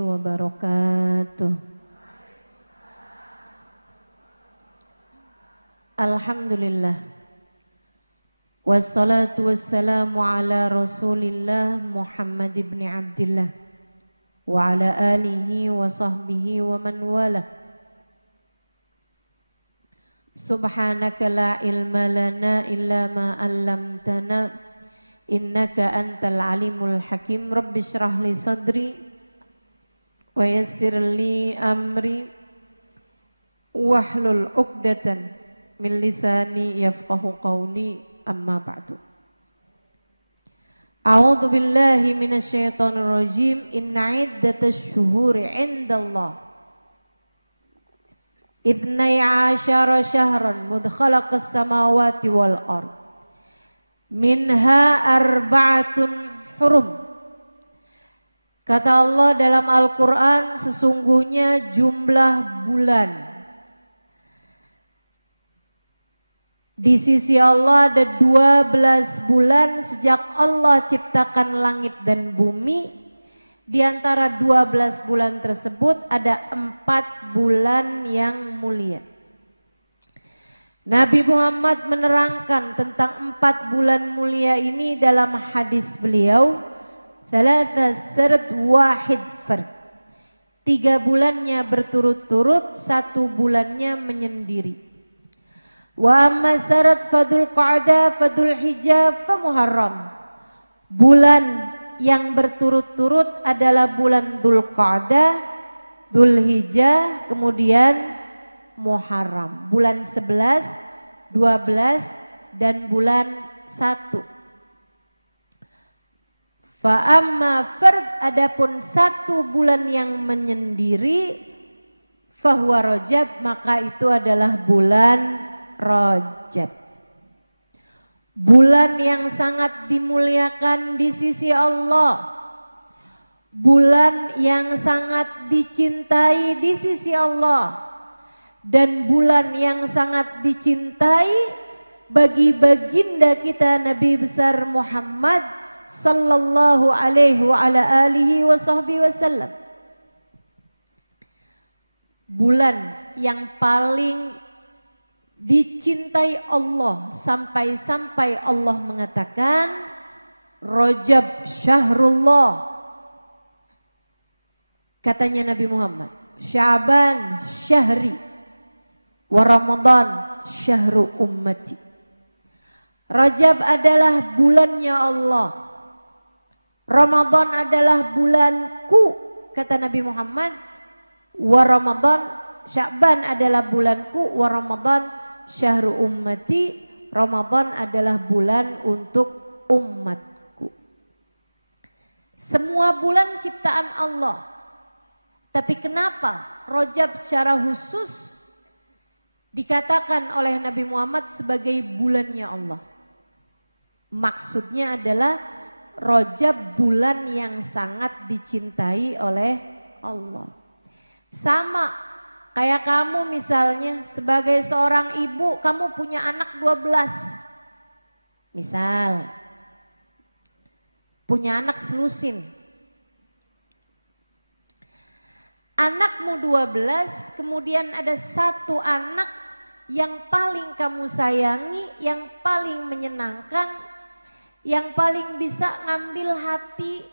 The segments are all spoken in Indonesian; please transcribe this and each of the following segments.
wabarakatuh. Alhamdulillah. Wassalatu wassalamu ala Rasulillah Muhammad ibn Abdillah wa ala alihi wa sahbihi wa man wala. Subhanaka la ilma lana illa ma 'allamtana innaka antal alimul hakim. Rabbi shrah li sadri wa yassir li amri wahlul 'uqdatan min lisani yafqahu qawli. Amma ba'du. A'udzu billahi minasyaitonir rajim. Inna iddatash syuhuri 'indallah ithnai 'asyara syahran mudkhalaqas samawati wal ard minha arba'atun hurum. Kata Allah dalam Al-Quran, sesungguhnya jumlah bulan di sisi Allah ada 12 bulan sejak Allah ciptakan langit dan bumi. Di antara 12 bulan tersebut ada 4 bulan yang mulia. Nabi Muhammad menerangkan tentang 4 bulan mulia ini dalam hadis beliau, thalatha sard wahid fard. 3 bulannya berturut-turut, 1 bulannya menyendiri. Wa amma syarat fadul qa'dah fadul hijab fa muharram. Bulan yang berturut-turut adalah bulan Dzulqa'dah, Dzulhijjah, kemudian Muharram. Bulan 11, 12 dan bulan 1. Fa amma fard, adapun 1 bulan yang menyendiri, fahuwa Rajab, maka itu adalah bulan Rajab. Bulan yang sangat dimuliakan di sisi Allah. Bulan yang sangat dicintai di sisi Allah. Dan bulan yang sangat dicintai bagi baginda kita Nabi besar Muhammad sallallahu alaihi wa ala alihi wa sahbihi wasallam. Bulan yang paling dicintai Allah sampai-sampai Allah mengatakan Rajab syahrullah. Katanya Nabi Muhammad, Sya'ban syahri wa Ramadan syahru ummati. Rajab adalah bulannya Allah, Ramadan adalah bulanku, kata Nabi Muhammad. Wa Ramadan, Sya'ban adalah bulanku, wa Ramadan syahru ummati, Ramadan adalah bulan untuk umatku. Semua bulan ciptaan Allah. Tapi kenapa Rajab secara khusus dikatakan oleh Nabi Muhammad sebagai bulannya Allah? Maksudnya adalah Rajab bulan yang sangat dicintai oleh Allah. Sama kayak kamu misalnya sebagai seorang ibu, kamu punya anak 12. Misal, punya anak selusin. Anakmu 12, kemudian ada 1 anak yang paling kamu sayangi, yang paling menyenangkan, yang paling bisa ngambil hati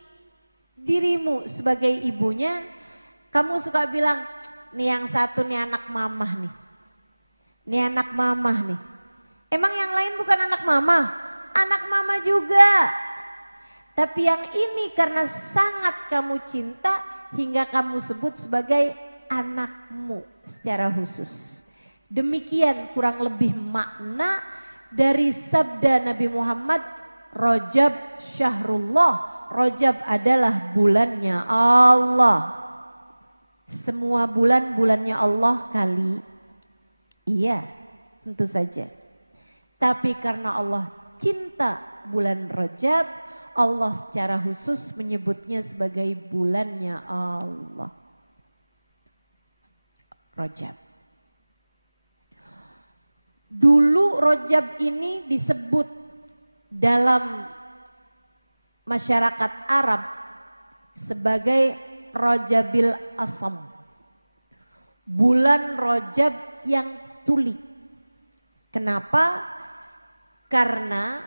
dirimu sebagai ibunya. Kamu suka bilang, nih yang satu nih anak mamah nih. Nih anak mamah nih. Emang yang lain bukan anak mama? Anak mama juga. Tapi yang ini karena sangat kamu cinta hingga kamu sebut sebagai anakmu secara khusus. Demikian kurang lebih makna dari sabda Nabi Muhammad, Rajab syahrullah. Rajab adalah bulannya Allah. Semua bulan-bulannya Allah kali? Iya, tentu saja. Tapi karena Allah cinta bulan Rajab, Allah secara khusus menyebutnya sebagai bulannya Allah. Rajab. Dulu Rajab ini disebut dalam masyarakat Arab sebagai Rajabil Asam, bulan Rajab yang tuli. Kenapa? Karena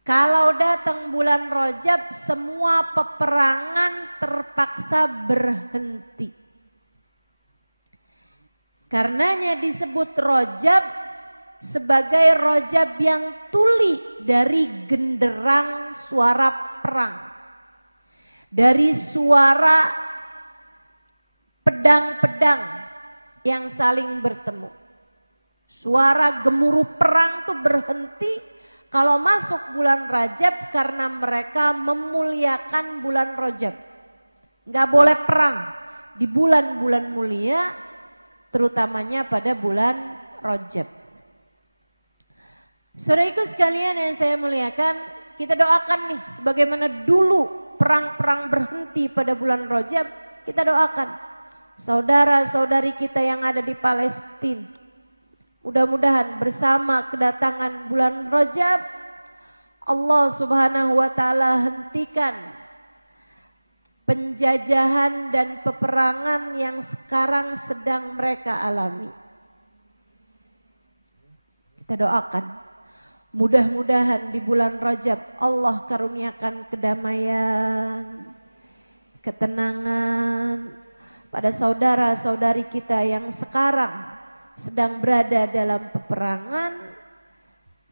kalau datang bulan Rajab semua peperangan terpaksa berhenti. Karenanya disebut Rajab sebagai Rajab yang tuli dari genderang suara perang. Dari suara pedang-pedang yang saling bertemu. Suara gemuruh perang tuh berhenti kalau masuk bulan Rajab karena mereka memuliakan bulan Rajab. Nggak boleh perang di bulan-bulan mulia, terutamanya pada bulan Rajab. Saudaraku sekalian yang saya muliakan, kita doakan nih sebagaimana dulu perang-perang berhenti pada bulan Rajab, kita doakan saudara-saudari kita yang ada di Palestina. Mudah-mudahan bersama kedatangan bulan Rajab, Allah Subhanahu wa taala hentikan penjajahan dan peperangan yang sekarang sedang mereka alami. Kita doakan, mudah-mudahan di bulan Rajab Allah karuniakan kedamaian, ketenangan pada saudara-saudari kita yang sekarang sedang berada dalam peperangan,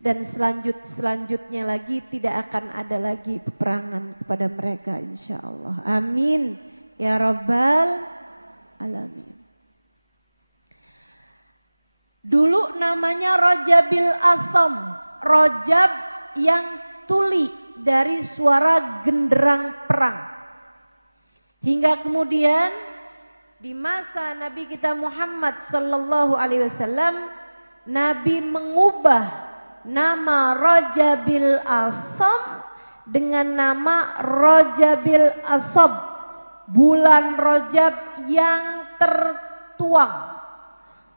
dan selanjutnya lagi tidak akan ada lagi peperangan kepada mereka insya Allah. Amin ya Rabbal Alamin. Dulu namanya Rajabil Asam, Rajab yang tuli dari suara genderang perang. Hingga kemudian di masa Nabi kita Muhammad sallallahu alaihi wasallam, Nabi mengubah nama Rajabil Asam dengan nama Rajabil Asab, bulan Rajab yang tertuang,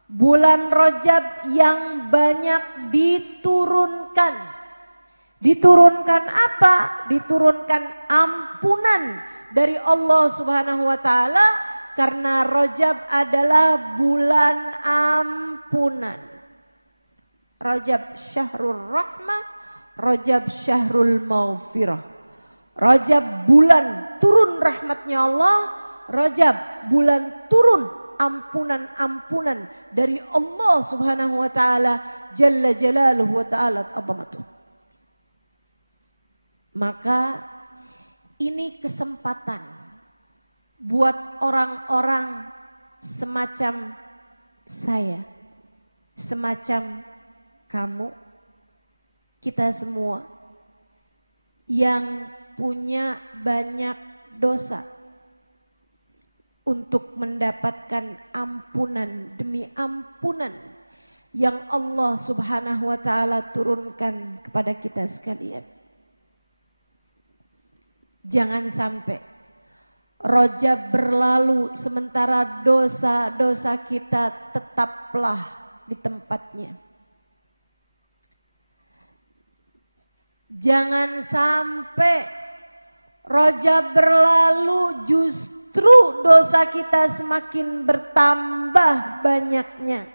bulan Rajab yang banyak diturunkan. Diturunkan apa? Diturunkan ampunan dari Allah Subhanahu wa taala, karena Rajab adalah bulan ampunan. Rajab syahrul rahmah, Rajab syahrul maghfirah. Rajab bulan turun rahmatnya Allah, Rajab bulan turun ampunan-ampunan dari Allah Subhanahu wa taala jalla jalaluhu wa ta'ala azamatuh. Maka ini kesempatan buat orang-orang semacam saya, semacam kamu, kita semua yang punya banyak dosa, untuk mendapatkan ampunan demi ampunan yang Allah Subhanahu wa taala turunkan kepada kita sekalian. Jangan sampai Rajab berlalu sementara dosa-dosa kita tetaplah di tempatnya. Jangan sampai Rajab berlalu justru dosa kita semakin bertambah banyaknya.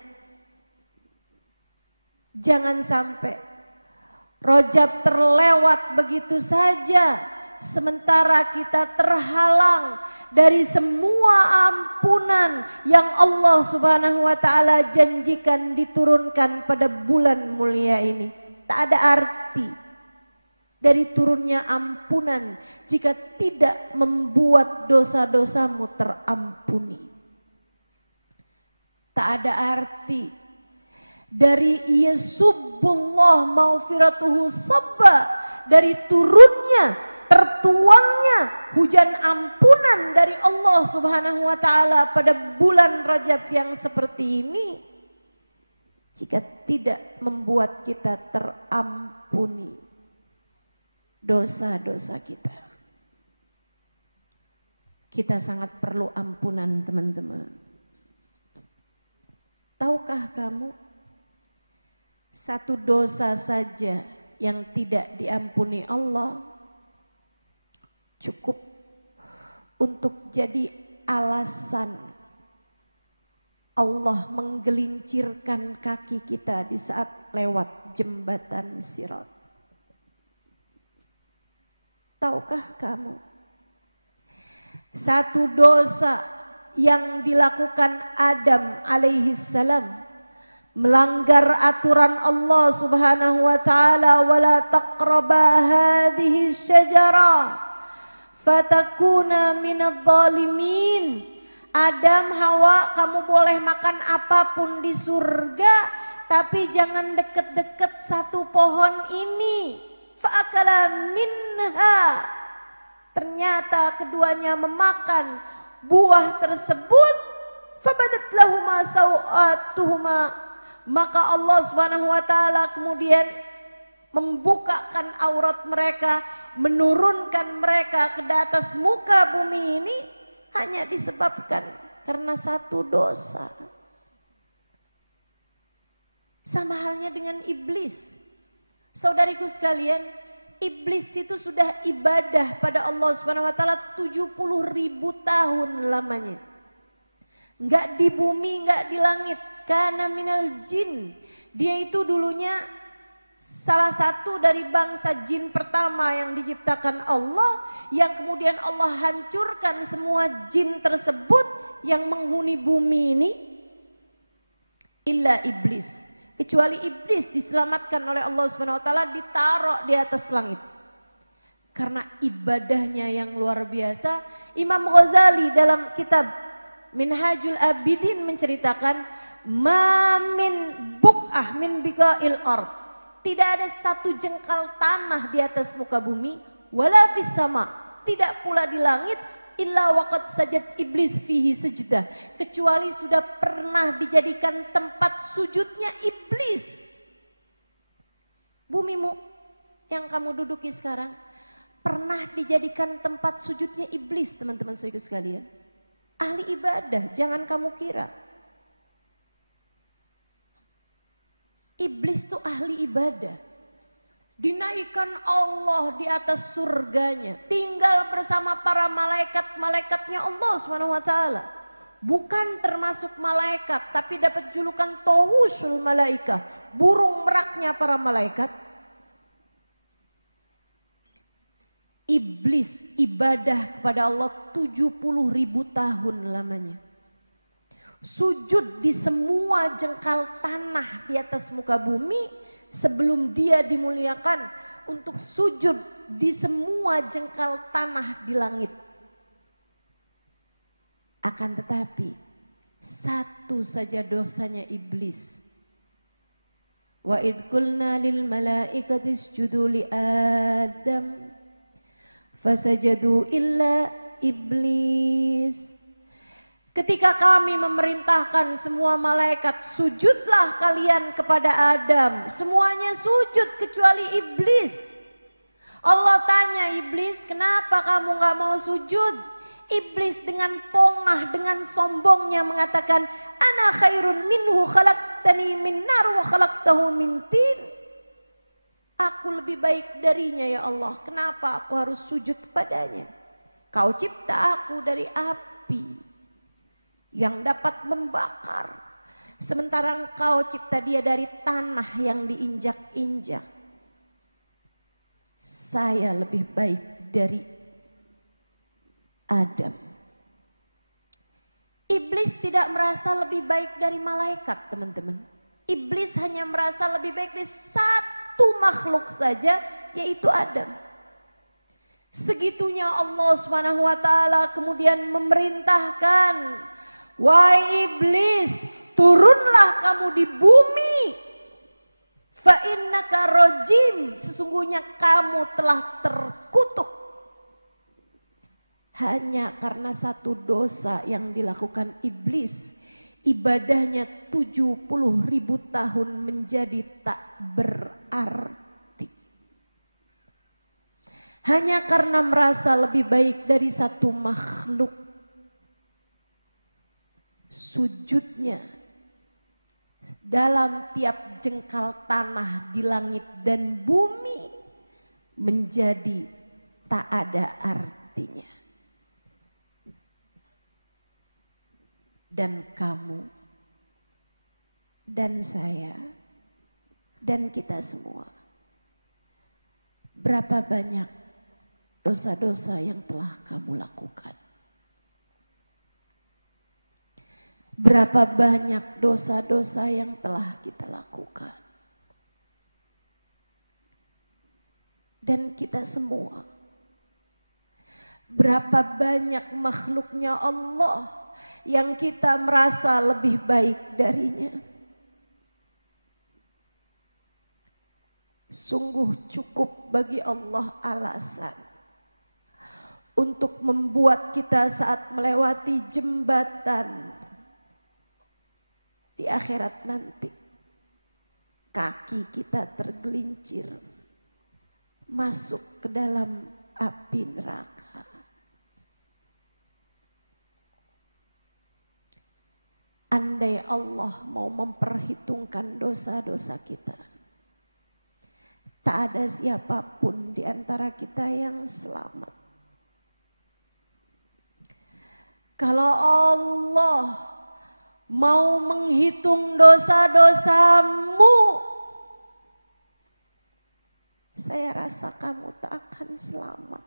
Jangan sampai Rajab terlewat begitu saja sementara kita terhalang dari semua ampunan yang Allah Subhanahu wa taala janjikan diturunkan pada bulan mulia ini. Tak ada arti dari turunnya ampunan jika tidak membuat dosa-dosamu terampuni. Tak ada arti dari yasubbullah maghfiratuhu sabba, dari turunnya tertuangnya hujan ampunan dari Allah Subhanahu wa taala pada bulan Rajab yang seperti ini, jika tidak membuat kita terampuni dosa-dosa kita. Kita sangat perlu ampunan, teman-teman. Tahukah kamu, satu dosa saja yang tidak diampuni Allah cukup untuk jadi alasan Allah menggelincirkan kaki kita di saat lewat jembatan Sirat. Tahukah kamu, satu dosa yang dilakukan Adam alaihi salam melanggar aturan Allah Subhanahu wa taala, wala taqraba hadhihi syajarah fatakuna minadh dhalimin. Adam, Hawa, kamu boleh makan apapun di surga, tapi jangan deket-deket satu pohon ini. Fa'akala minha. Ternyata keduanya memakan buah tersebut. Fabadat lahuma sawatuhuma. Maka Allah Subhanahu wa taala kemudian membukakan aurat mereka, menurunkan mereka ke atas muka bumi ini. Hanya disebabkan karena satu dosa. Sama halnya dengan iblis. Saudariku sekalian, iblis itu sudah ibadah pada Allah Subhanahu wa taala 70.000 tahun lamanya. Enggak di bumi, enggak di langit. Kana minal jin. Dia itu dulunya salah satu dari bangsa jin pertama yang diciptakan Allah, yang kemudian Allah hancurkan semua jin tersebut yang menghuni bumi ini, illa iblis. Kecuali iblis diselamatkan oleh Allah Subhanahu wa taala, ditaruh di atas langit. Karena ibadahnya yang luar biasa. Imam Ghazali dalam kitab Minhajul Abidin menceritakan, ma min buq'ah min biqa'il ard. Tidak ada satu jengkal tanah di atas muka bumi, wala fis sama, tidak pula di langit, illa waqad sajad iblis fihi sajdah, kecuali sudah pernah dijadikan tempat sujudnya iblis. Bumimu yang kamu duduki sekarang pernah dijadikan tempat sujudnya iblis, teman-teman saudara sekalian. Ahli ibadah, jangan kamu kira. Iblis itu ahli ibadah. Dinaikkan Allah di atas surganya, tinggal bersama para malaikat-malaikatnya Allah Subhanahu wa taala. Bukan termasuk malaikat, tapi dapat julukan tawusul malaikah, burung meraknya para malaikat. Iblis ibadah kepada Allah 70.000 tahun lamanya. Sujud di semua jengkal tanah di atas muka bumi sebelum dia dimuliakan untuk sujud di semua jengkal tanah di langit. Akan tetapi satu saja dosanya iblis. Wa idh qulna lil malaikati isjudu li Adam fasajadu illa iblis. Ketika kami memerintahkan semua malaikat, sujudlah kalian kepada Adam. Semuanya sujud kecuali iblis. Allah tanya iblis, kenapa kamu gak mau sujud? Iblis dengan pongah, dengan sombongnya mengatakan, ana khairun minhu khalaqtani min nar wa khalaqtahu min tin. Aku lebih baik darinya ya Allah. Kenapa aku harus sujud kepadanya? Kau cipta aku dari api yang dapat membakar. Sementara engkau cipta dia dari tanah yang diinjak-injak. Saya lebih baik dari Adam. Iblis tidak merasa lebih baik dari malaikat, teman-teman. Iblis hanya merasa lebih baik dari satu makhluk saja, yaitu Adam. Segitunya Allah Subhanahu wa taala kemudian memerintahkan, wahai iblis, turunlah kamu di bumi. Fa innaka rajim, sesungguhnya kamu telah terkutuk. Hanya karena satu dosa yang dilakukan iblis, ibadahnya 70.000 tahun menjadi tak berarti. Hanya karena merasa lebih baik dari satu makhluk, sujudnya dalam tiap jengkal tanah di langit dan bumi menjadi tak ada artinya. dan kamu dan saya dan kita semua. Berapa banyak dosa-dosa yang telah kamu lakukan? Berapa banyak dosa-dosa yang telah kita lakukan? Dan kita semua. Berapa banyak makhluknya Allah yang kita merasa lebih baik darinya? Sungguh cukup bagi Allah alasan untuk membuat kita saat melewati jembatan di akhirat nanti, kaki kita tergelincir masuk ke dalam api neraka. Andai Allah mau memperhitungkan dosa-dosa kita, tak ada siapapun di antara kita yang selamat. Kalau Allah mau menghitung dosa-dosamu, saya rasa kamu tak akan selamat.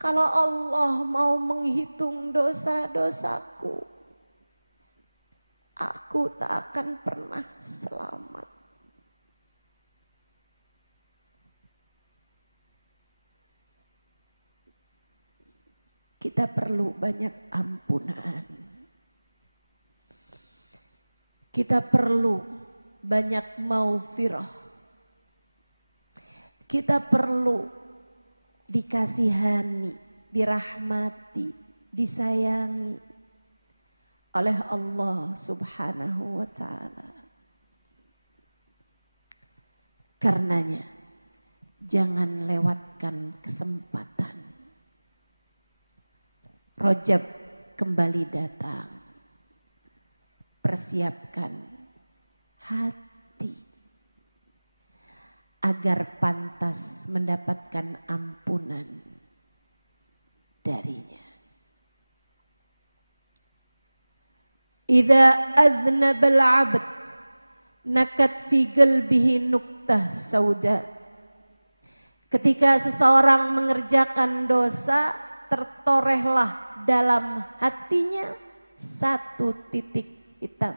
Kalau Allah mau menghitung dosa-dosaku, aku tak akan pernah selamat. Kita perlu banyak ampunan. Kita perlu banyak maufirah. Kita perlu dikasihani, dirahmati, disayangi oleh Allah Subhanahu wa ta'ala. Karenanya jangan lewatkan kesempatan. Rajab kembali datang. Persiapkan hati agar pantas mendapatkan ampunan darinya. Idza adznaba al-'abd nakat fi qalbihi nuktah sauda. Ketika seseorang mengerjakan dosa, tertorehlah dalam hatinya satu titik hitam.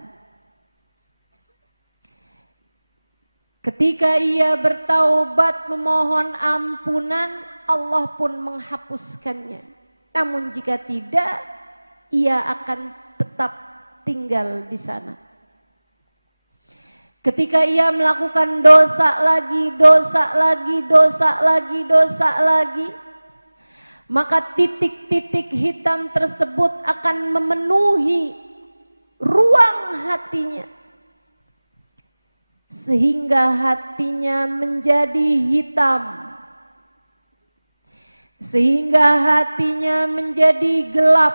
Ketika ia bertaubat memohon ampunan, Allah pun menghapuskannya. Namun jika tidak, ia akan tetap tinggal di sana. Ketika ia melakukan dosa lagi, maka titik-titik hitam tersebut akan memenuhi ruang hatinya. Sehingga hatinya menjadi hitam. Sehingga hatinya menjadi gelap.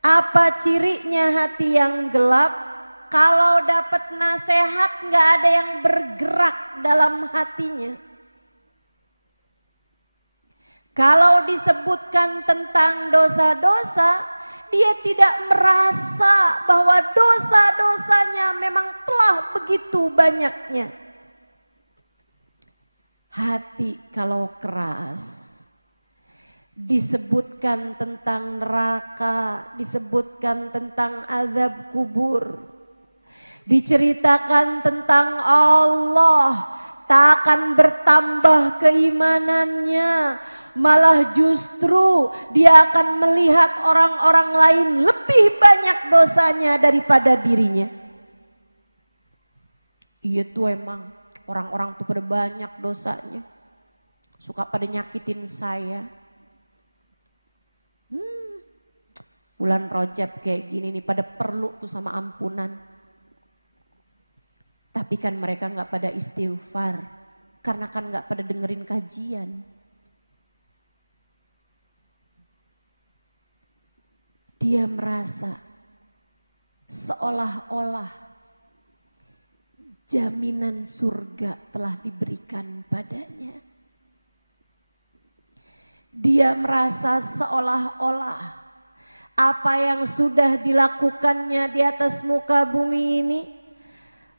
Apa cirinya hati yang gelap? Kalau dapat nasihat nggak ada yang bergerak dalam hatinya. Kalau disebutkan tentang dosa-dosa, dia tidak merasa bahwa dosa-dosanya memang telah begitu banyaknya. Hati kalau keras, disebutkan tentang neraka, disebutkan tentang azab kubur, diceritakan tentang Allah, tak akan bertambah keimanannya. Malah justru dia akan melihat orang-orang lain lebih banyak dosanya daripada dirinya. Iya tuh emang orang-orang tuh pada banyak dosanya. Suka pada nyakitin saya. Bulan Rajab kayak gini nih pada perlu tuh sama ampunan. Tapi kan mereka gak pada istighfar. Karena kan gak pada dengerin kajian. Dia merasa seolah-olah jaminan surga telah diberikan padanya. Dia merasa seolah-olah apa yang sudah dilakukannya di atas muka bumi ini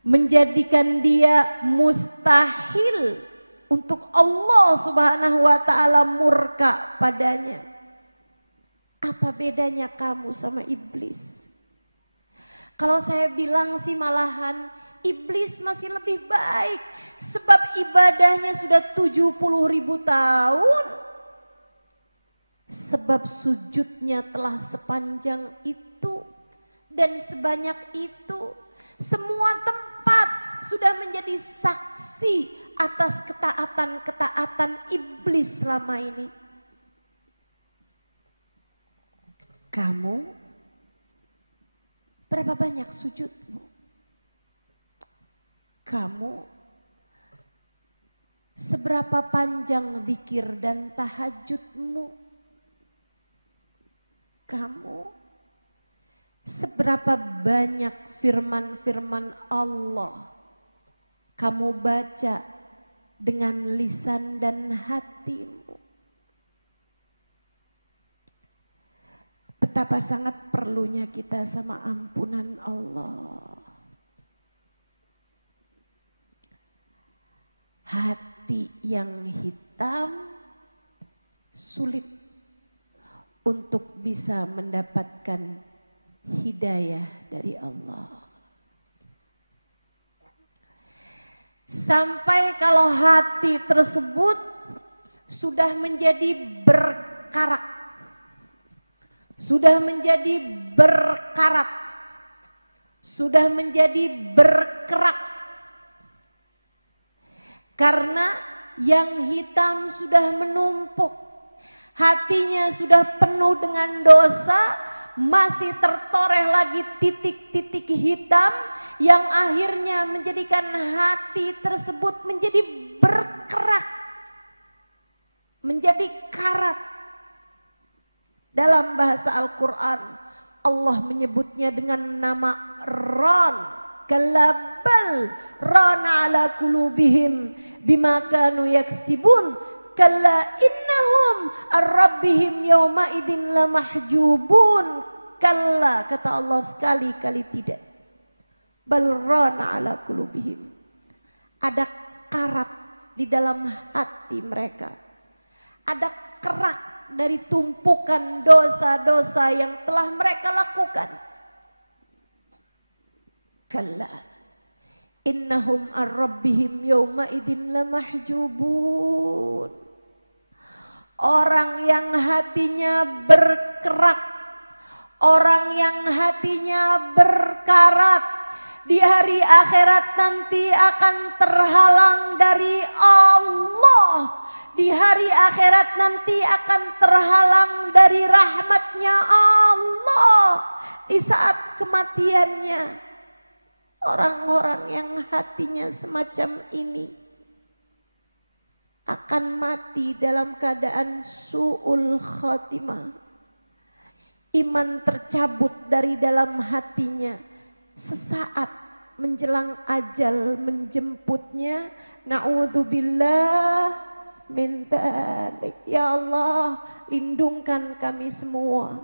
menjadikan dia mustahil untuk Allah Subhanahu wa taala murka padanya. Apa bedanya kamu sama iblis? Kalau saya bilang sih malahan iblis masih lebih baik, sebab ibadahnya sudah 70.000 tahun. Sebab sujudnya telah sepanjang itu dan sebanyak itu. Semua tempat sudah menjadi saksi atas ketaatan-ketaatan iblis selama ini. Kamu berapa banyak sujudmu? Kamu seberapa panjang zikir dan tahajudmu? Kamu seberapa banyak firman-firman Allah kamu baca dengan lisan dan hatimu? Betapa sangat perlunya kita sama ampunan Allah. Hati yang hitam sulit untuk bisa mendapatkan hidayah dari Allah. Sampai kalau hati tersebut sudah menjadi berkarat, sudah menjadi berkarat, sudah menjadi berkerak. Karena yang hitam sudah menumpuk, hatinya sudah penuh dengan dosa, masih tertoreh lagi titik-titik hitam yang akhirnya menjadikan hati tersebut menjadi berkerak, menjadi karat. Dalam bahasa Al-Quran Allah menyebutnya dengan nama Ran. Kalabal ran ala kulubihim bima kanu yaksibun. Kalla innahum ar-rabbihim yawma idin lamahjubun. Kalla, kata Allah, sekali-kali tidak. Bal ran ala kulubihim. Ada karat di dalam hati mereka. Ada kerak dari tumpukan dosa-dosa yang telah mereka lakukan. Kalla innahum ar-rabbihim yawma idin lamahjubun. Orang yang hatinya berkerak, orang yang hatinya berkarat, di hari akhirat nanti akan terhalang dari Allah. Di hari akhirat nanti akan terhalang dari rahmatnya Allah. Di saat kematiannya, orang-orang yang hatinya semacam ini akan mati dalam keadaan su'ul khatimah. Iman tercabut dari dalam hatinya sesaat menjelang ajal menjemputnya. Na'udzubillah min dzalik. Ya Allah, lindungkan kami semua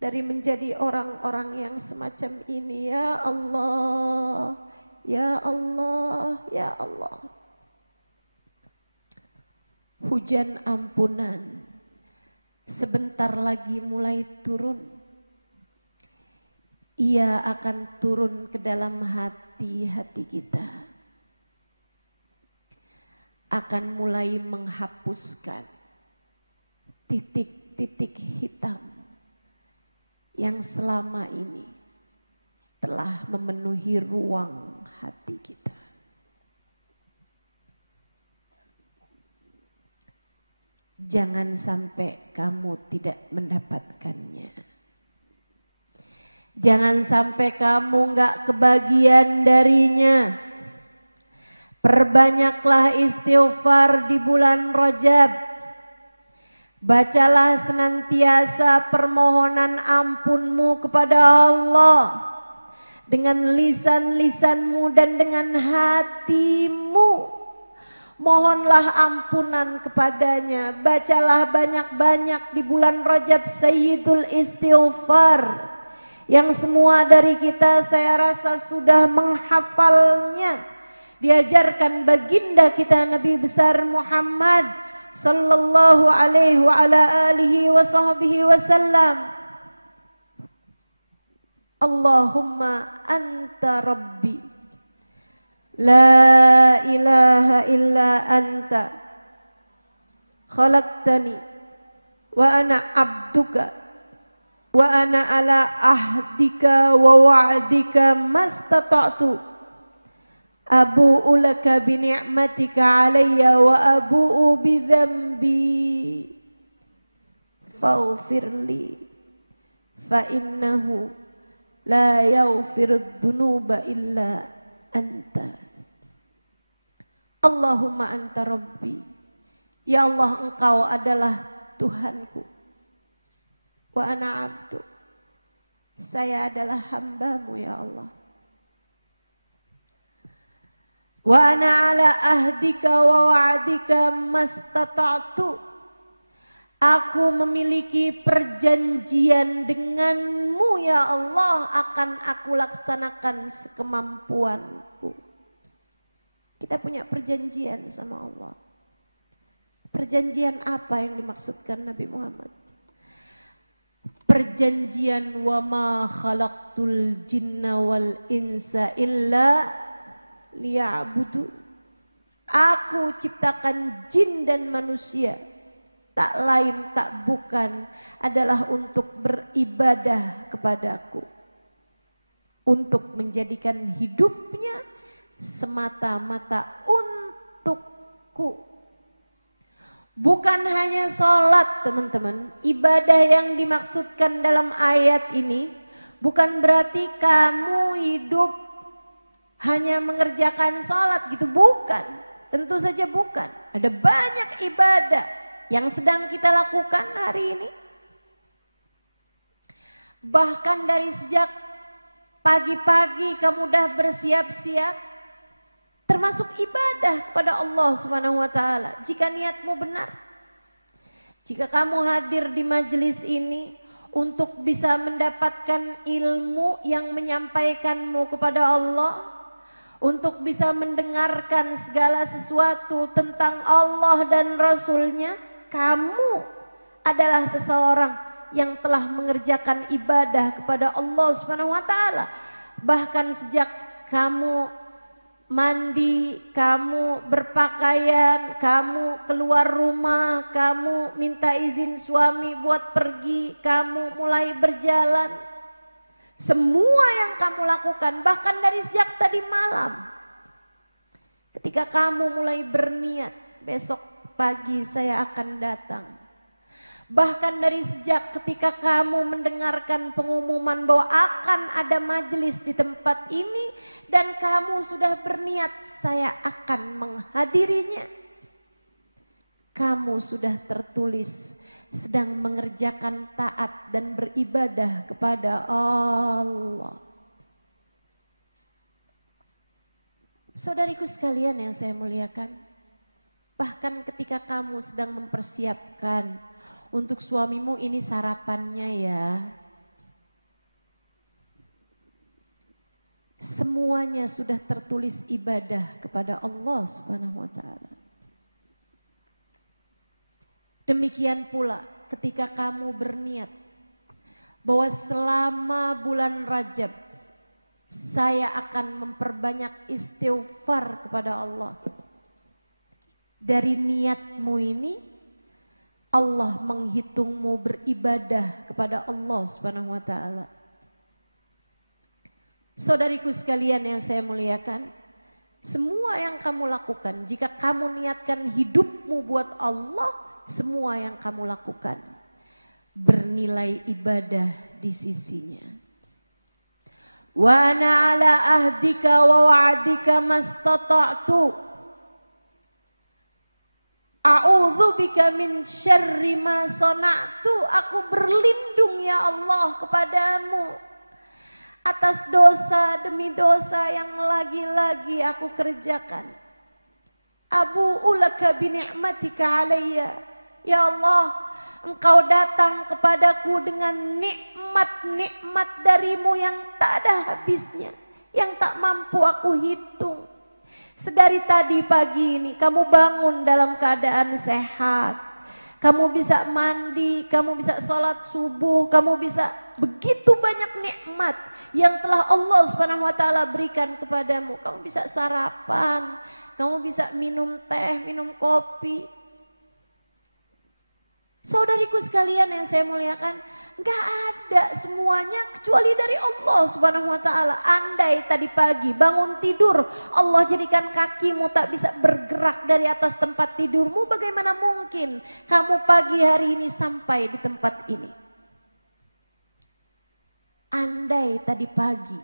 dari menjadi orang-orang yang semacam ini. Ya Allah, ya Allah, ya Allah. Hujan ampunan sebentar lagi mulai turun. Ia akan turun ke dalam hati-hati kita. Akan mulai menghapuskan titik-titik hitam yang selama ini telah memenuhi ruang hati kita. Jangan sampai kamu tidak mendapatkannya. Jangan sampai kamu enggak kebagian darinya. Perbanyaklah istighfar di bulan Rajab. Bacalah senantiasa permohonan ampunmu kepada Allah dengan lisan-lisanmu dan dengan hatimu. Mohonlah ampunan kepadanya. Bacalah banyak-banyak di bulan Rajab Sayyidul Istighfar. Yang semua dari kita saya rasa sudah menghafalnya. Diajarkan baginda kita Nabi besar Muhammad sallallahu alaihi wa ala alihi wa sahbihi wasallam. Allahumma anta rabbi la ilaha illa anta khalaqtani wa ana abduka wa ana ala ahdika wa wa'dika mastata'tu abu'u laka bi ni'matika alayya wa abu'u bi dhanbi faghfirli fa innahu la yaghfiru dhunuba illa anta. Allahumma anta rabbi, ya Allah engkau adalah Tuhanku, wa ana abdu, saya adalah hambamu ya Allah. Wa ana ala ahdika wa wa'dika mastata'tu, aku memiliki perjanjian denganmu ya Allah, akan aku laksanakan sekemampuanku. Kita punya perjanjian sama Allah. Perjanjian apa yang dimaksudkan Nabi Muhammad? Perjanjian wa ma khalaqtul jinna wal insa illa liya'budu. Aku ciptakan jin dan manusia tak lain tak bukan adalah untuk beribadah kepadaku, untuk menjadikan hidupnya semata-mata untukku. Bukan hanya sholat teman-teman, ibadah yang dimaksudkan dalam ayat ini bukan berarti kamu hidup hanya mengerjakan sholat gitu, bukan. Tentu saja bukan. Ada banyak ibadah yang sedang kita lakukan hari ini. Bahkan dari sejak pagi-pagi kamu udah bersiap-siap, termasuk ibadah kepada Allah Subhanahu wa taala. Jika niatmu benar. Jika kamu hadir di majelis ini untuk bisa mendapatkan ilmu yang menyampaikanmu kepada Allah, untuk bisa mendengarkan segala sesuatu tentang Allah dan Rasul-Nya, kamu adalah seseorang yang telah mengerjakan ibadah kepada Allah Subhanahu wa taala. Bahkan sejak kamu mandi, kamu berpakaian, kamu keluar rumah, kamu minta izin suami buat pergi, kamu mulai berjalan. Semua yang kamu lakukan, bahkan dari sejak tadi malam, ketika kamu mulai berniat, besok pagi saya akan datang. Bahkan dari sejak ketika kamu mendengarkan pengumuman bahwa akan ada majelis di tempat ini, dan kamu sudah berniat saya akan menghadirinya, kamu sudah tertulis sedang mengerjakan taat dan beribadah kepada Allah. Saudariku sekalian yang saya muliakan, bahkan ketika kamu sedang mempersiapkan untuk suamimu ini sarapannya ya, semuanya sudah tertulis ibadah kepada Allah Subhanahu wa taala. Demikian pula ketika kamu berniat bahwa selama bulan Rajab saya akan memperbanyak istighfar kepada Allah. Dari niatmu ini Allah menghitungmu beribadah kepada Allah Subhanahu wa taala. Saudariku sekalian yang saya muliakan, semua yang kamu lakukan, jika kamu niatkan hidupmu buat Allah, semua yang kamu lakukan bernilai ibadah di sisinya. Wa ana ala ahdika wa wa'dika mastata'tu a'udzubika min syarri ma sana'tu. Aku berlindung ya Allah kepadamu atas dosa demi dosa yang lagi-lagi aku kerjakan. Abu'u laka bi ni'matika alayya. Ya Allah, Engkau datang kepadaku dengan nikmat-nikmat darimu yang tak ada habisnya, yang tak mampu aku hitung. Sedari tadi pagi ini kamu bangun dalam keadaan sehat. Kamu bisa mandi, kamu bisa sholat subuh, kamu bisa begitu banyak nikmat yang telah Allah Subhanahu wa taala berikan kepadamu. Kamu bisa sarapan, kamu bisa minum teh, minum kopi. Saudariku sekalian yang saya muliakan, enggak ada semuanya kecuali dari Allah Subhanahu wa taala. Andai tadi pagi bangun tidur, Allah jadikan kakimu tak bisa bergerak dari atas tempat tidurmu, bagaimana mungkin kamu pagi hari ini sampai di tempat ini? Andai tadi pagi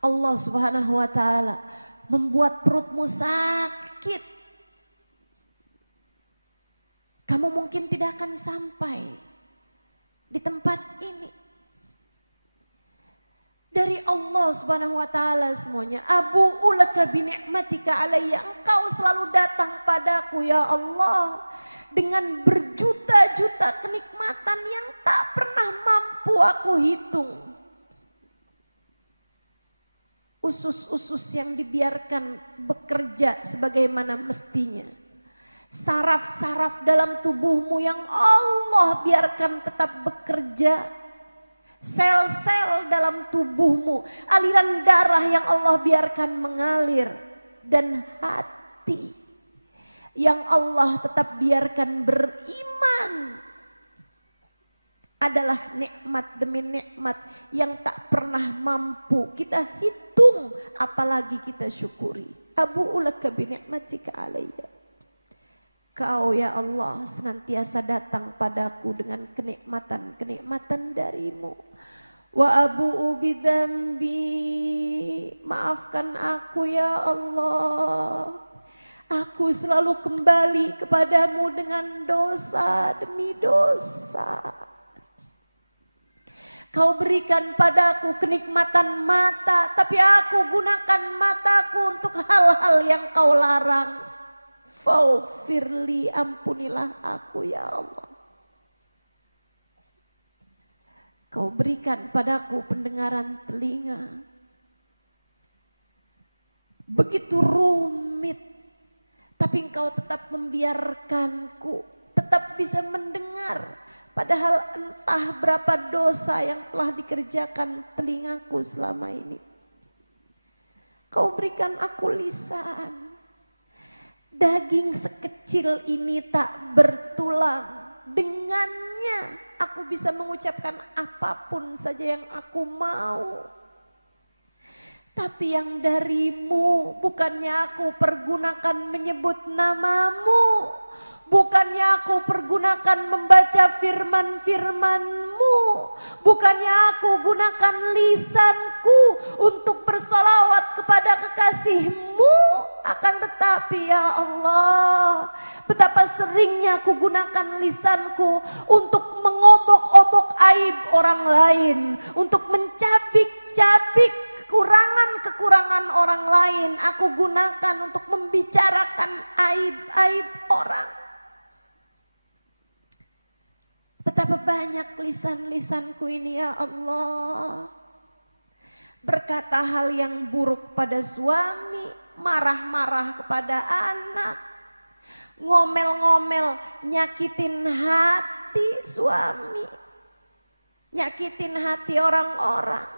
Allah Subhanahu wa taala membuat perutmu sakit, kamu mungkin tidak akan sampai di tempat ini. Dari Allah Subhanahu wa taala semuanya. Abu'u laka bi ni'matika alayya. Engkau selalu datang padaku ya Allah dengan berjuta-juta kenikmatan yang tak pernah mampu aku hitung. Usus-usus yang dibiarkan bekerja sebagaimana mestinya. Saraf-saraf dalam tubuhmu yang Allah biarkan tetap bekerja. Sel-sel dalam tubuhmu, aliran darah yang Allah biarkan mengalir. Dan hati yang Allah tetap biarkan beriman adalah nikmat demi nikmat yang tak pernah mampu kita hitung, apalagi kita syukuri. Abu'u laka bi ni'matika alayya. Kau ya Allah senantiasa datang padaku dengan kenikmatan-kenikmatan darimu. Wa abu'u bidzambi. Maafkan aku ya Allah. Aku selalu kembali kepadamu dengan dosa demi dosa. Kau berikan padaku kenikmatan mata, tapi aku gunakan mataku untuk hal-hal yang kau larang. Faghfirli, ampunilah aku ya Allah. Kau berikan padaku pendengaran telinga. Begitu rumit, tapi engkau tetap membiarkanku tetap bisa mendengar. Padahal entah berapa dosa yang telah dikerjakan telingaku selama ini. Kau berikan aku lisan. Daging sekecil ini tak bertulang. Dengannya aku bisa mengucapkan apapun saja yang aku mau. Tapi yang darimu bukannya aku pergunakan menyebut namamu. Bukannya aku pergunakan membaca firman-firman-Mu. Bukannya aku gunakan lisanku untuk bersolawat kepada kekasih-Mu. Akan tetapi ya Allah, betapa seringnya aku gunakan lisanku untuk mengobok-obok aib orang lain. Untuk mencabik-cabik kekurangan-kekurangan orang lain. Aku gunakan untuk membicarakan aib-aib orang. Betapa banyak lisan-lisanku ini ya Allah. Berkata hal yang buruk pada suami, marah-marah kepada anak, ngomel-ngomel, nyakitin hati suami, nyakitin hati orang-orang.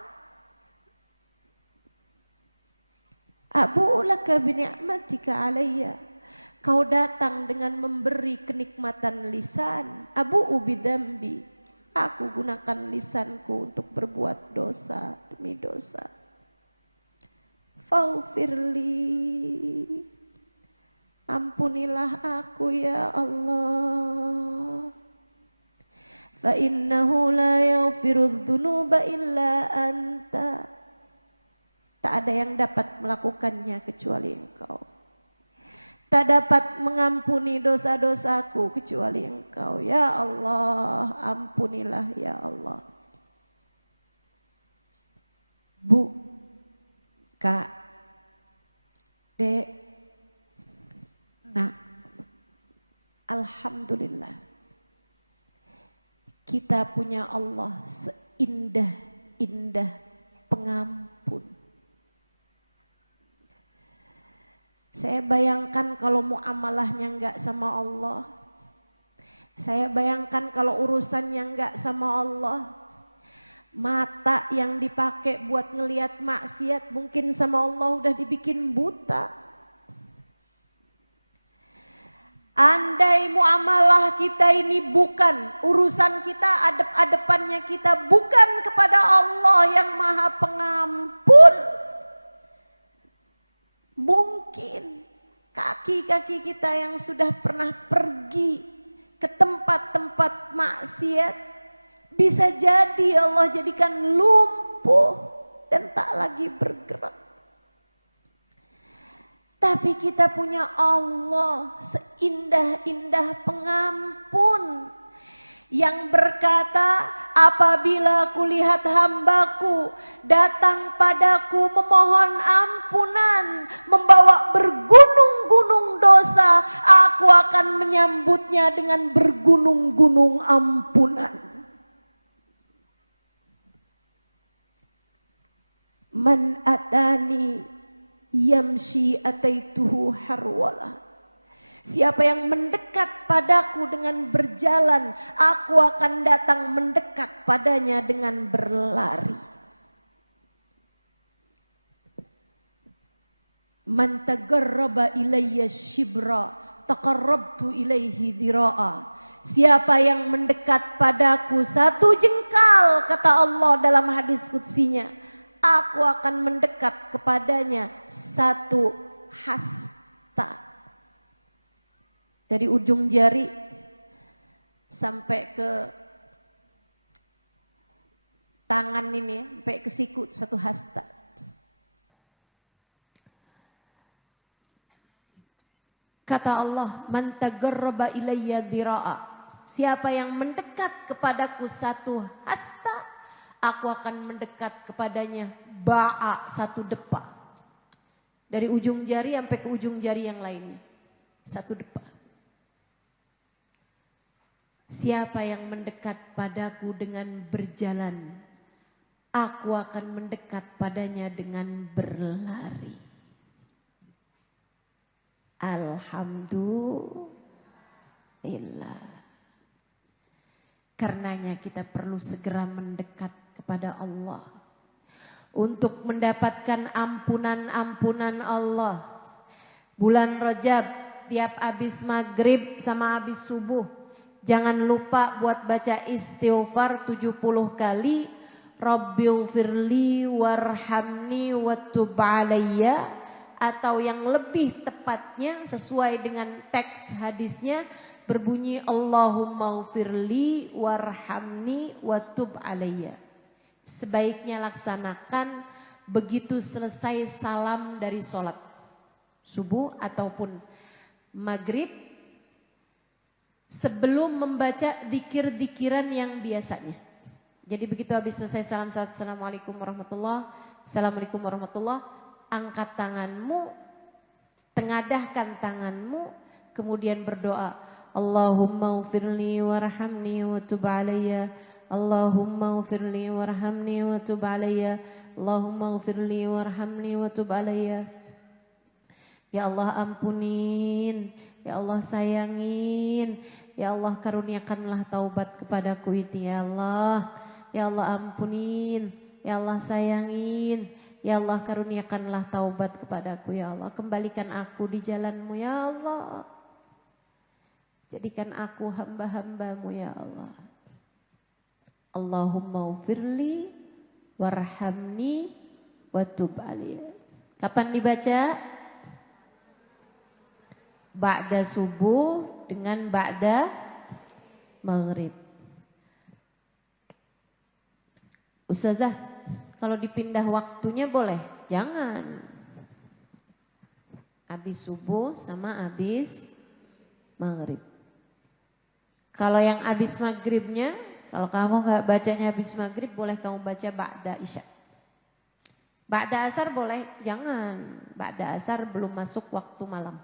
Abu'u laka bi ni'matika alayya. Kau datang dengan memberi kenikmatan lisan. Abu'u bidzambi. Aku gunakan lisanku untuk berbuat dosa demi dosa. Faghfirli. Ampunilah aku ya Allah. Fa innahu la yaghfirudz dzunuba illa anta. Tak ada yang dapat melakukannya kecuali Engkau. Tak dapat mengampuni dosa-dosaku kecuali Engkau. Ya Allah, ampunilah ya Allah. Bu, Kak, Dek, Alhamdulillah. Kita punya Allah seindah-indah pengampun. Saya bayangkan kalau muamalahnya enggak sama Allah. Saya bayangkan kalau urusannya enggak sama Allah. Mata yang dipakai buat ngelihat maksiat mungkin sama Allah udah dibikin buta. Andai muamalah kita ini bukan urusan kita, adep-adepannya kita bukan kepada Allah yang Maha Pengampun, mungkin kaki-kaki kita yang sudah pernah pergi ke tempat-tempat maksiat bisa jadi Allah jadikan lumpuh dan tak lagi bergerak. Tapi kita punya Allah seindah-indah pengampun yang berkata, apabila kulihat hambaku datang padaku memohon ampunan, membawa bergunung-gunung dosa, aku akan menyambutnya dengan bergunung-gunung ampunan. Man atani yamshi ataituhu harwala. Siapa yang mendekat padaku dengan berjalan, aku akan datang mendekat padanya dengan berlari. Man tagarraba ilayya shibra taqarrabtu ilaihi dhira'a. Siapa yang mendekat padaku satu jengkal, kata Allah dalam hadis qudsinya, aku akan mendekat kepadanya satu hasta. Dari ujung jari sampai ke tangan ini, sampai ke siku satu hasta. Kata Allah, man tagarraba ilayya dhira'a. Siapa yang mendekat kepadaku satu hasta, aku akan mendekat kepadanya ba'a, satu depa. Dari ujung jari sampai ke ujung jari yang lainnya. Satu depa. Siapa yang mendekat padaku dengan berjalan, aku akan mendekat padanya dengan berlari. Alhamdulillah. Karenanya kita perlu segera mendekat kepada Allah untuk mendapatkan ampunan-ampunan Allah. Bulan Rajab tiap habis maghrib sama habis subuh, jangan lupa buat baca istighfar 70 kali. Rabbighfirli warhamni watub alayya, atau yang lebih tepatnya sesuai dengan teks hadisnya berbunyi Allahumma ghfirli warhamni watub alayya. Sebaiknya laksanakan begitu selesai salam dari sholat subuh ataupun maghrib, sebelum membaca dikir-dikiran yang biasanya. Jadi begitu habis selesai salam, assalamualaikum warahmatullah, assalamualaikum warahmatullah, angkat tanganmu, tengadahkan tanganmu, kemudian berdoa, Allahumma ufirli warhamni wa tub alayya, Allahumma ufirli warhamni wa tub alayya, Allahumma ufirli warhamni wa tub alayya. Ya Allah ampunin, ya Allah sayangin, ya Allah karuniakanlah taubat kepadaku ini ya Allah. Ya Allah ampunin, ya Allah sayangin, ya Allah karuniakanlah taubat kepadaku ya Allah. Kembalikan aku di jalanmu ya Allah. Jadikan aku hamba-hambamu ya Allah. Allahumma ufirli warhamni watub alayya. Kapan dibaca? Ba'da subuh dengan ba'da maghrib. Ustazah, kalau dipindah waktunya boleh? Jangan. Habis subuh sama habis maghrib. Kalau yang habis maghribnya, kalau kamu nggak bacanya habis maghrib, boleh kamu baca ba'da isya. Ba'da asar boleh? Jangan. Ba'da asar belum masuk waktu malam.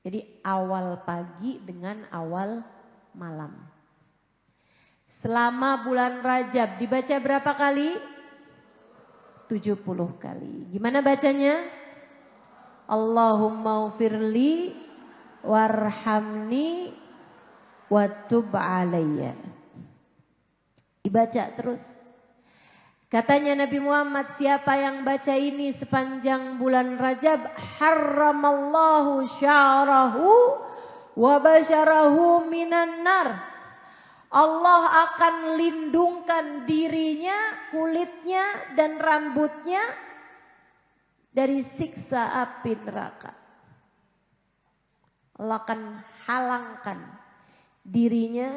Jadi awal pagi dengan awal malam. Selama bulan Rajab dibaca berapa kali? 70 kali. Gimana bacanya? Allahumma ufirli warhamni watub alayya. Dibaca terus. Katanya Nabi Muhammad, siapa yang baca ini sepanjang bulan Rajab, haramallahu sya'rahu wa basyarahu minan nar. Allah akan lindungkan dirinya, kulitnya dan rambutnya dari siksa api neraka. Allah akan halangkan dirinya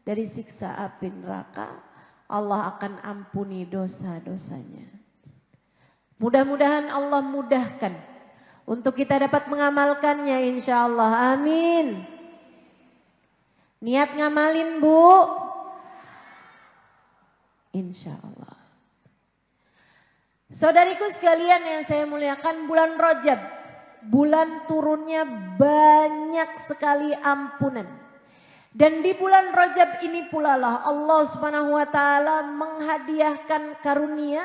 dari siksa api neraka. Allah akan ampuni dosa-dosanya. Mudah-mudahan Allah mudahkan untuk kita dapat mengamalkannya, insya Allah. Amin. Niat ngamalin, Bu? Insya Allah. Saudariku sekalian yang saya muliakan, bulan Rajab, bulan turunnya banyak sekali ampunan. Dan di bulan Rajab ini pula lah Allah Subhanahu wa taala menghadiahkan karunia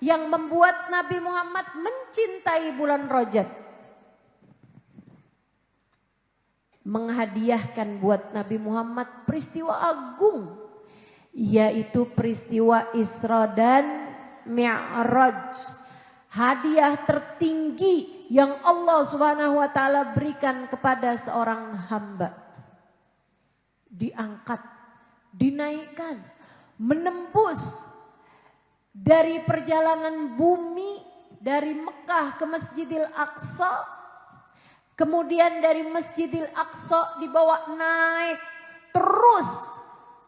yang membuat Nabi Muhammad mencintai bulan Rajab. Menghadiahkan buat Nabi Muhammad peristiwa agung, yaitu peristiwa Isra dan Mi'raj. Hadiah tertinggi yang Allah Subhanahu wa taala berikan kepada seorang hamba. Diangkat, dinaikkan, menembus dari perjalanan bumi dari Mekah ke Masjidil Aqsa, kemudian dari Masjidil Aqsa dibawa naik terus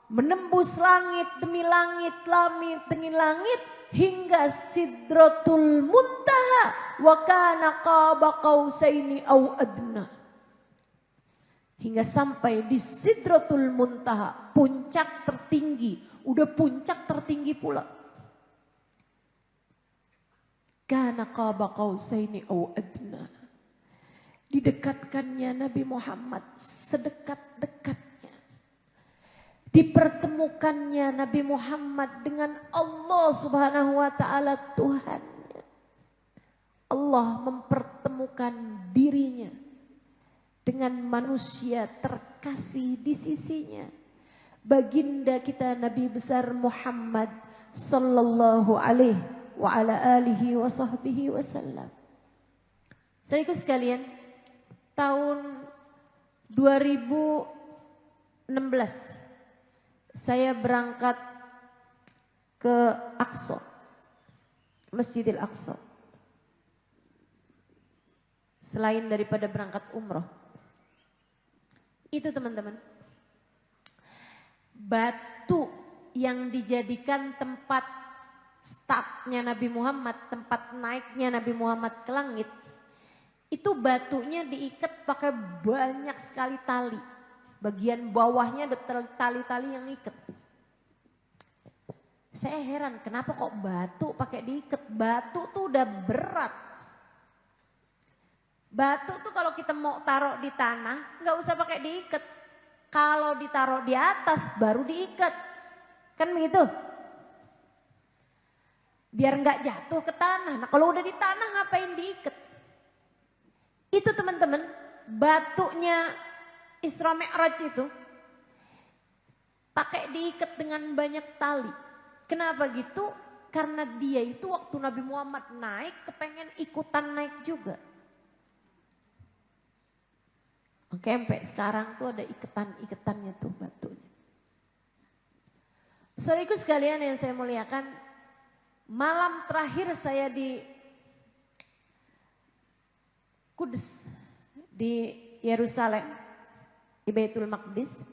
menembus langit demi langit, langit demi langit hingga Sidratul Muntaha wa kana qaba qausaini au adna. Hingga sampai di Sidratul Muntaha, puncak tertinggi, udah puncak tertinggi pula. Kana qaba qausaini au adna. Didekatkannya Nabi Muhammad sedekat-dekatnya. Dipertemukannya Nabi Muhammad dengan Allah Subhanahu wa taala Tuhannya. Allah mempertemukan dirinya dengan manusia terkasih di sisinya. Baginda kita Nabi besar Muhammad sallallahu alaihi wa ala alihi wa sahbihi wasallam. Saudaraku sekalian, tahun 2016 saya berangkat ke Aqsa, Masjidil Aqsa. Selain daripada berangkat umroh. Itu teman-teman, batu yang dijadikan tempat startnya Nabi Muhammad, tempat naiknya Nabi Muhammad ke langit, itu batunya diikat pakai banyak sekali tali. Bagian bawahnya ada tali-tali yang ikat. Saya heran kenapa kok batu pakai diikat, batu tuh udah berat. Batu tuh kalau kita mau taruh di tanah nggak usah pakai diikat. Kalau ditaruh di atas baru diikat. Kan begitu? Biar nggak jatuh ke tanah. Nah kalau udah di tanah ngapain diikat? Itu teman-teman, batunya Isra Mi'raj itu pakai diikat dengan banyak tali. Kenapa gitu? Karena dia itu waktu Nabi Muhammad naik kepengen ikutan naik juga. Oke, sampai sekarang tuh ada iketan-iketannya tuh batunya. Saudaraku sekalian yang saya muliakan, malam terakhir saya di Kudus, di Yerusalem, di Baitul Maqdis.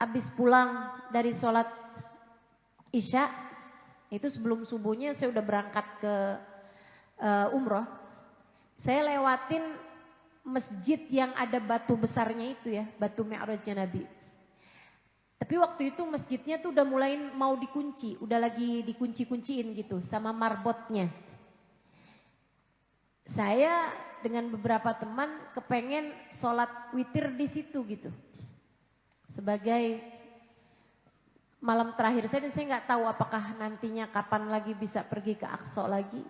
Habis pulang dari sholat Isya, itu sebelum subuhnya saya udah berangkat ke umroh. Saya lewatin masjid yang ada batu besarnya itu ya, batu Mi'rajnya Nabi. Tapi waktu itu masjidnya tuh udah mulai mau dikunci, udah lagi dikunci-kunciin gitu sama marbotnya. Saya dengan beberapa teman kepengen sholat witir di situ gitu. Sebagai malam terakhir saya, dan saya nggak tahu apakah nantinya kapan lagi bisa pergi ke Aqsa lagi.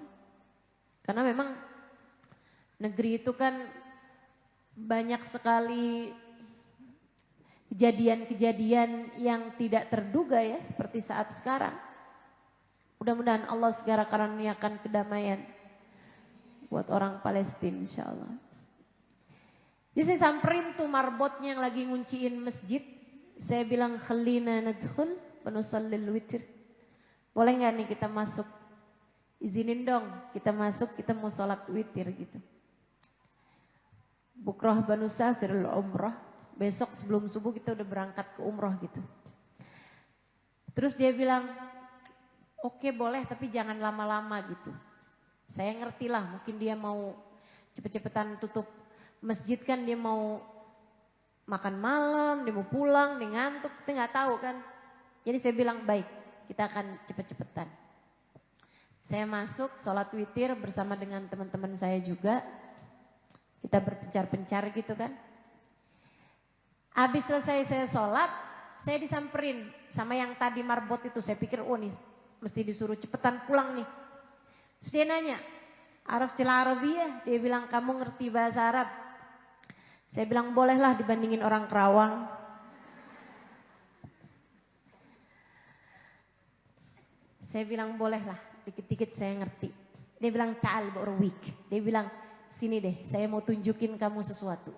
Karena memang negeri itu kan banyak sekali kejadian-kejadian yang tidak terduga ya, seperti saat sekarang. Mudah-mudahan Allah segera karuniakan kedamaian buat orang Palestina insya Allah. Jadi saya samperin tuh marbotnya yang lagi ngunciin masjid. Saya bilang khalina nadkhul wa nusallil witr. Boleh nggak nih kita masuk? Izinin dong kita masuk, kita mau sholat witir gitu. Bukrah banu safirul umrah. Besok sebelum subuh kita udah berangkat ke umroh gitu. Terus dia bilang, oke boleh tapi jangan lama-lama gitu. Saya ngerti lah mungkin dia mau cepet-cepetan tutup masjid kan, dia mau makan malam, dia mau pulang, dia ngantuk, kita nggak tahu kan. Jadi saya bilang baik, kita akan cepet-cepetan. Saya masuk sholat witir bersama dengan teman-teman saya juga. Kita berpencar-pencar gitu kan. Habis selesai saya sholat, saya disamperin sama yang tadi marbot itu. Saya pikir oh nih mesti disuruh cepetan pulang nih. Terus dia nanya, Araftil Arabiyah? Dia bilang kamu ngerti bahasa Arab? Saya bilang bolehlah dibandingin orang Kerawang. Saya bilang bolehlah, dikit-dikit saya ngerti. Dia bilang ta'al bu'urwik. Dia bilang sini deh, saya mau tunjukin kamu sesuatu.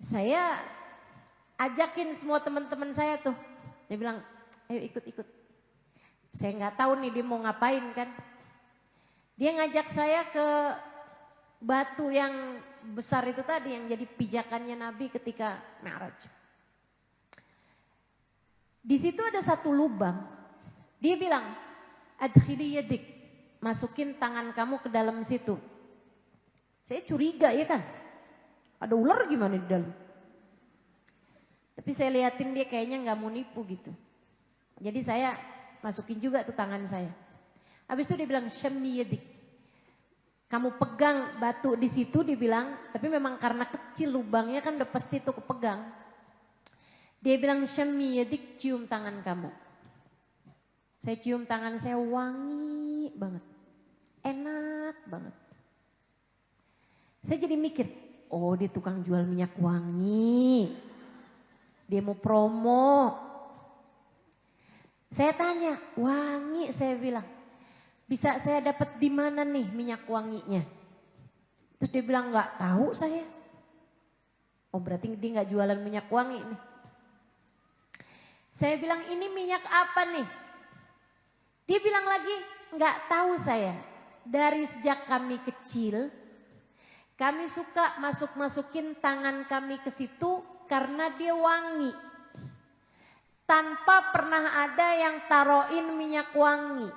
Saya ajakin semua teman-teman saya tuh. Dia bilang ayo ikut-ikut. Saya nggak tahu nih dia mau ngapain kan. Dia ngajak saya ke batu yang besar itu tadi yang jadi pijakannya Nabi ketika Mi'raj. Di situ ada satu lubang. Dia bilang, adkhili yadik, masukin tangan kamu ke dalam situ. Saya curiga ya kan. Ada ular gimana di dalam? Tapi saya liatin dia kayaknya nggak mau nipu gitu. Jadi saya masukin juga tuh tangan saya. Habis itu dia bilang syammi yadik. Kamu pegang batu di situ dibilang, tapi memang karena kecil lubangnya kan udah pasti tuh kepegang. Dia bilang syammi yadik, cium tangan kamu. Saya cium tangan saya wangi banget. Enak banget. Saya jadi mikir, oh dia tukang jual minyak wangi. Dia mau promo. Saya tanya, wangi saya bilang. Bisa saya dapat di mana nih minyak wanginya? Terus dia bilang nggak tahu saya. Oh berarti dia nggak jualan minyak wangi nih. Saya bilang ini minyak apa nih? Dia bilang lagi nggak tahu saya. Dari sejak kami kecil, kami suka masukin tangan kami ke situ karena dia wangi. Tanpa pernah ada yang taruhin minyak wangi.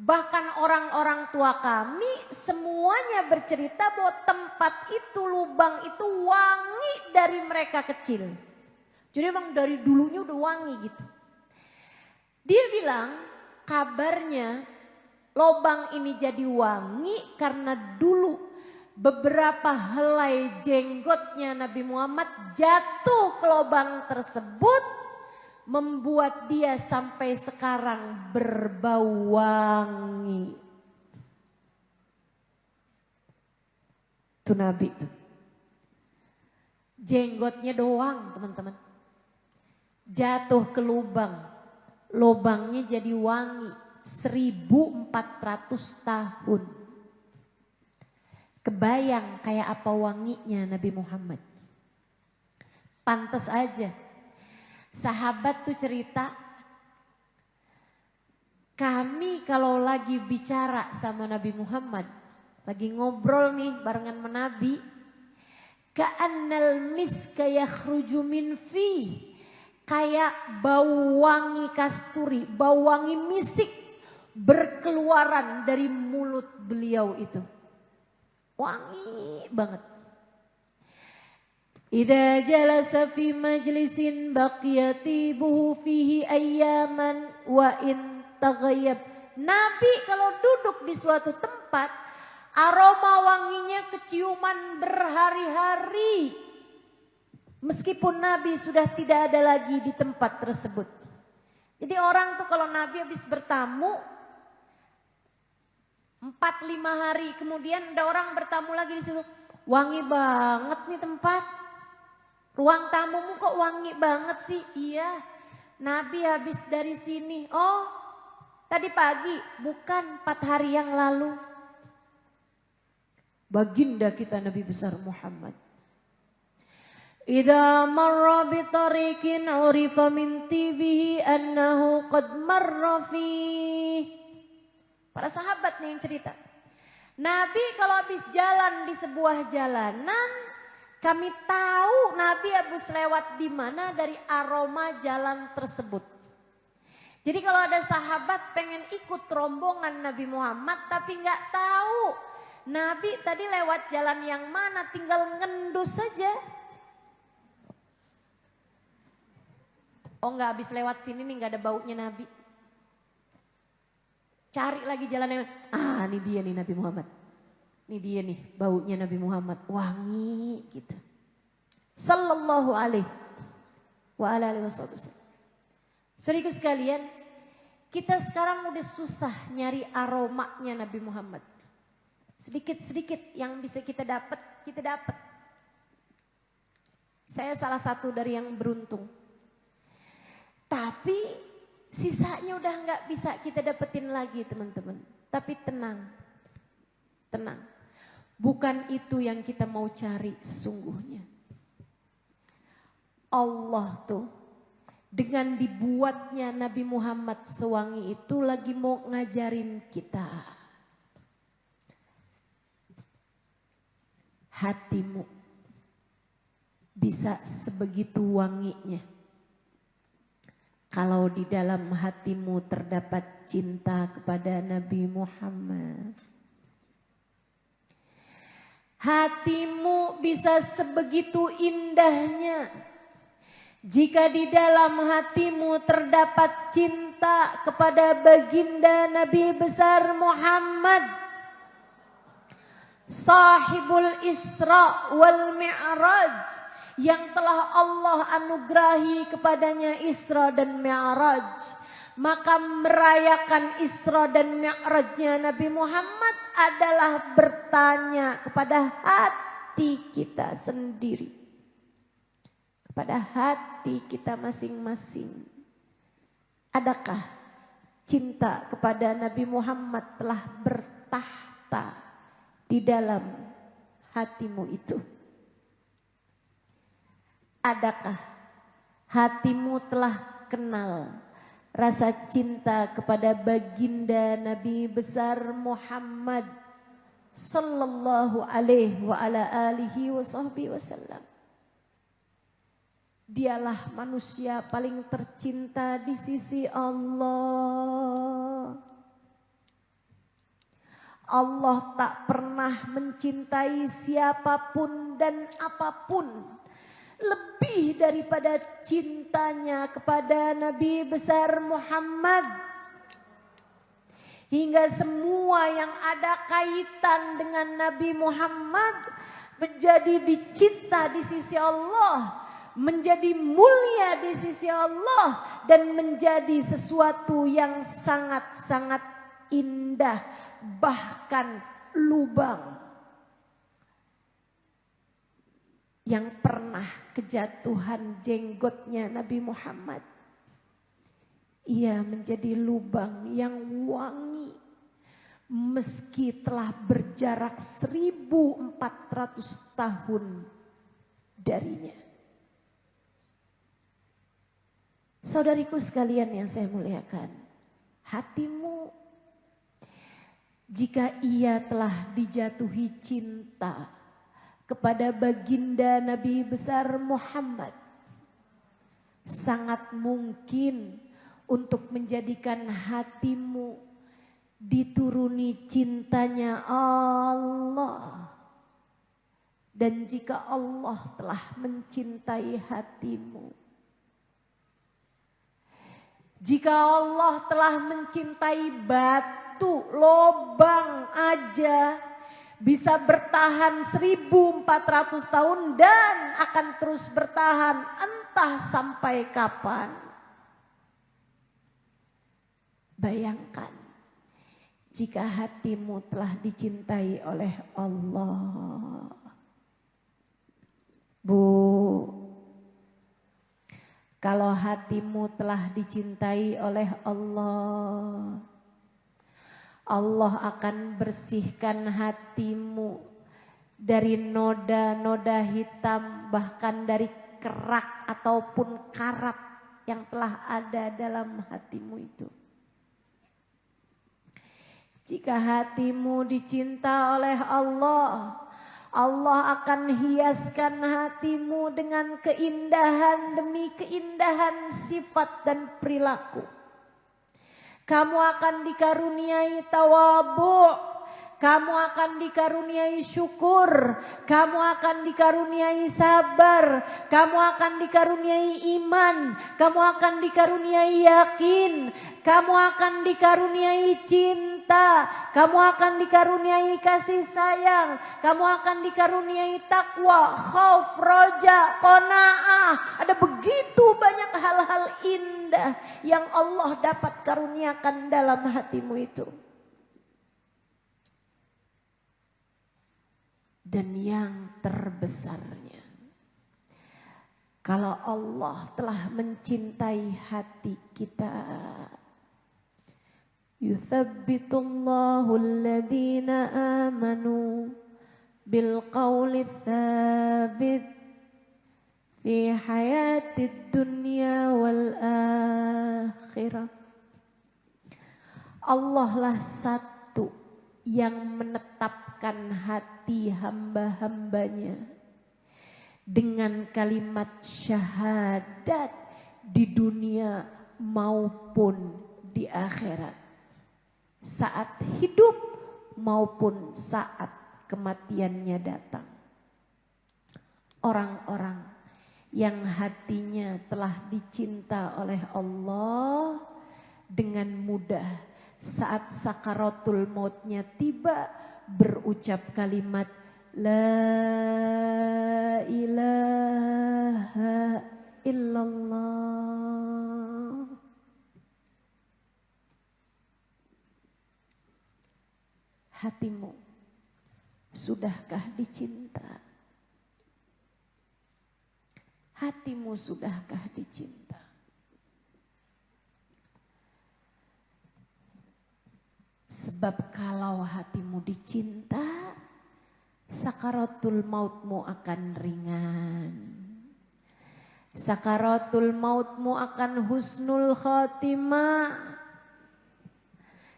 Bahkan orang-orang tua kami semuanya bercerita bahwa tempat itu, lubang itu wangi dari mereka kecil. Jadi emang dari dulunya udah wangi gitu. Dia bilang kabarnya lubang ini jadi wangi karena dulu beberapa helai jenggotnya Nabi Muhammad jatuh ke lubang tersebut. Membuat dia sampai sekarang berbau wangi. Itu Nabi itu. Jenggotnya doang teman-teman. Jatuh ke lubang. Lubangnya jadi wangi. 1400 tahun. Kebayang kayak apa wanginya Nabi Muhammad. Pantas aja. Sahabat tuh cerita, kami kalau lagi bicara sama Nabi Muhammad, lagi ngobrol nih barengan sama Nabi, ka'annal miska yakhruju min fi, kayak bau wangi kasturi, bau wangi misik berkeluaran dari mulut beliau itu. Wangi banget. Idza jalasa fi majlisin baqiyatibuhu fihi ayyaman wa in taghayyab. Nabi kalau duduk di suatu tempat Aroma wanginya keciuman berhari-hari. Meskipun Nabi sudah tidak ada lagi di tempat tersebut. Jadi orang tuh kalau Nabi habis bertamu 4-5 hari kemudian ada orang bertamu lagi di situ. Wangi banget nih tempat. Ruang tamumu kok wangi banget sih? Iya, Nabi habis dari sini. Oh, tadi pagi, bukan 4 hari yang lalu. Baginda kita Nabi besar Muhammad. Idza marra bi tariqin urifa min tibihi annahu qad marra fi. Para sahabat nih yang cerita. Nabi kalau habis jalan di sebuah jalanan, kami tahu Nabi habis lewat di mana dari aroma jalan tersebut. Jadi kalau ada sahabat pengen ikut rombongan Nabi Muhammad tapi nggak tahu Nabi tadi lewat jalan yang mana, tinggal ngendus saja. Oh nggak habis lewat sini nih nggak ada baunya Nabi. Cari lagi jalan yang, ini dia nih Nabi Muhammad. Ini dia nih baunya Nabi Muhammad, wangi gitu. Sallallahu alaihi wa alihi wasallam. Saudaraku sekalian, kita sekarang udah susah nyari aromanya Nabi Muhammad. Sedikit-sedikit yang bisa kita dapat, kita dapat. Saya salah satu dari yang beruntung. Tapi sisanya udah nggak bisa kita dapetin lagi teman-teman. Tapi tenang, tenang. Bukan itu yang kita mau cari sesungguhnya. Allah tuh dengan dibuatnya Nabi Muhammad sewangi itu lagi mau ngajarin kita. Hatimu bisa sebegitu wanginya. Kalau di dalam hatimu terdapat cinta kepada Nabi Muhammad. Hatimu bisa sebegitu indahnya. Jika di dalam hatimu terdapat cinta kepada baginda Nabi besar Muhammad. Sahibul Isra wal Mi'raj, yang telah Allah anugerahi kepadanya Isra dan Mi'raj. Maka merayakan Isra dan Mi'rajnya Nabi Muhammad adalah bertanya kepada hati kita sendiri. Kepada hati kita masing-masing. Adakah cinta kepada Nabi Muhammad telah bertahta di dalam hatimu itu? Adakah hatimu telah kenal rasa cinta kepada baginda Nabi besar Muhammad sallallahu alaihi wa ala alihi wasallam? Dialah manusia paling tercinta di sisi Allah. Allah tak pernah mencintai siapapun dan apapun lebih daripada cintanya kepada Nabi besar Muhammad. Hingga semua yang ada kaitan dengan Nabi Muhammad menjadi dicinta di sisi Allah, menjadi mulia di sisi Allah, dan menjadi sesuatu yang sangat-sangat indah, bahkan lubang yang pernah kejatuhan jenggotnya Nabi Muhammad. Ia menjadi lubang yang wangi meski telah berjarak 1400 tahun darinya. Saudariku sekalian yang saya muliakan, hatimu jika ia telah dijatuhi cinta kepada baginda Nabi besar Muhammad, sangat mungkin untuk menjadikan hatimu dituruni cintanya Allah. Dan jika Allah telah mencintai hatimu, jika Allah telah mencintai batu, lobang aja bisa bertahan 1400 tahun dan akan terus bertahan entah sampai kapan. Bayangkan jika hatimu telah dicintai oleh Allah. Bu, kalau hatimu telah dicintai oleh Allah, Allah akan bersihkan hatimu dari noda-noda hitam, bahkan dari kerak ataupun karat yang telah ada dalam hatimu itu. Jika hatimu dicinta oleh Allah, Allah akan hiaskan hatimu dengan keindahan demi keindahan sifat dan perilaku. Kamu akan dikaruniai tawadhu, kamu akan dikaruniai syukur, kamu akan dikaruniai sabar, kamu akan dikaruniai iman, kamu akan dikaruniai yakin, kamu akan dikaruniai cinta, kamu akan dikaruniai kasih sayang, kamu akan dikaruniai takwa, khauf, roja, qanaah. Ada begitu banyak hal-hal indah yang Allah dapat karuniakan dalam hatimu itu. Dan yang terbesarnya, kalau Allah telah mencintai hati kita, yuthabbitullahu alladhina amanu bil qawli tsabit fi hayatid dunya wal akhirah. Allah lah satu yang menetapkan hati hamba-hambanya dengan kalimat syahadat di dunia maupun di akhirat, saat hidup maupun saat kematiannya datang. Orang-orang yang hatinya telah dicinta oleh Allah dengan mudah saat sakaratul mautnya tiba berucap kalimat La ilaha illallah. Hatimu sudahkah dicinta? Hatimu sudahkah dicinta? Sebab kalau hatimu dicinta, sakaratul mautmu akan ringan. Sakaratul mautmu akan husnul khatimah.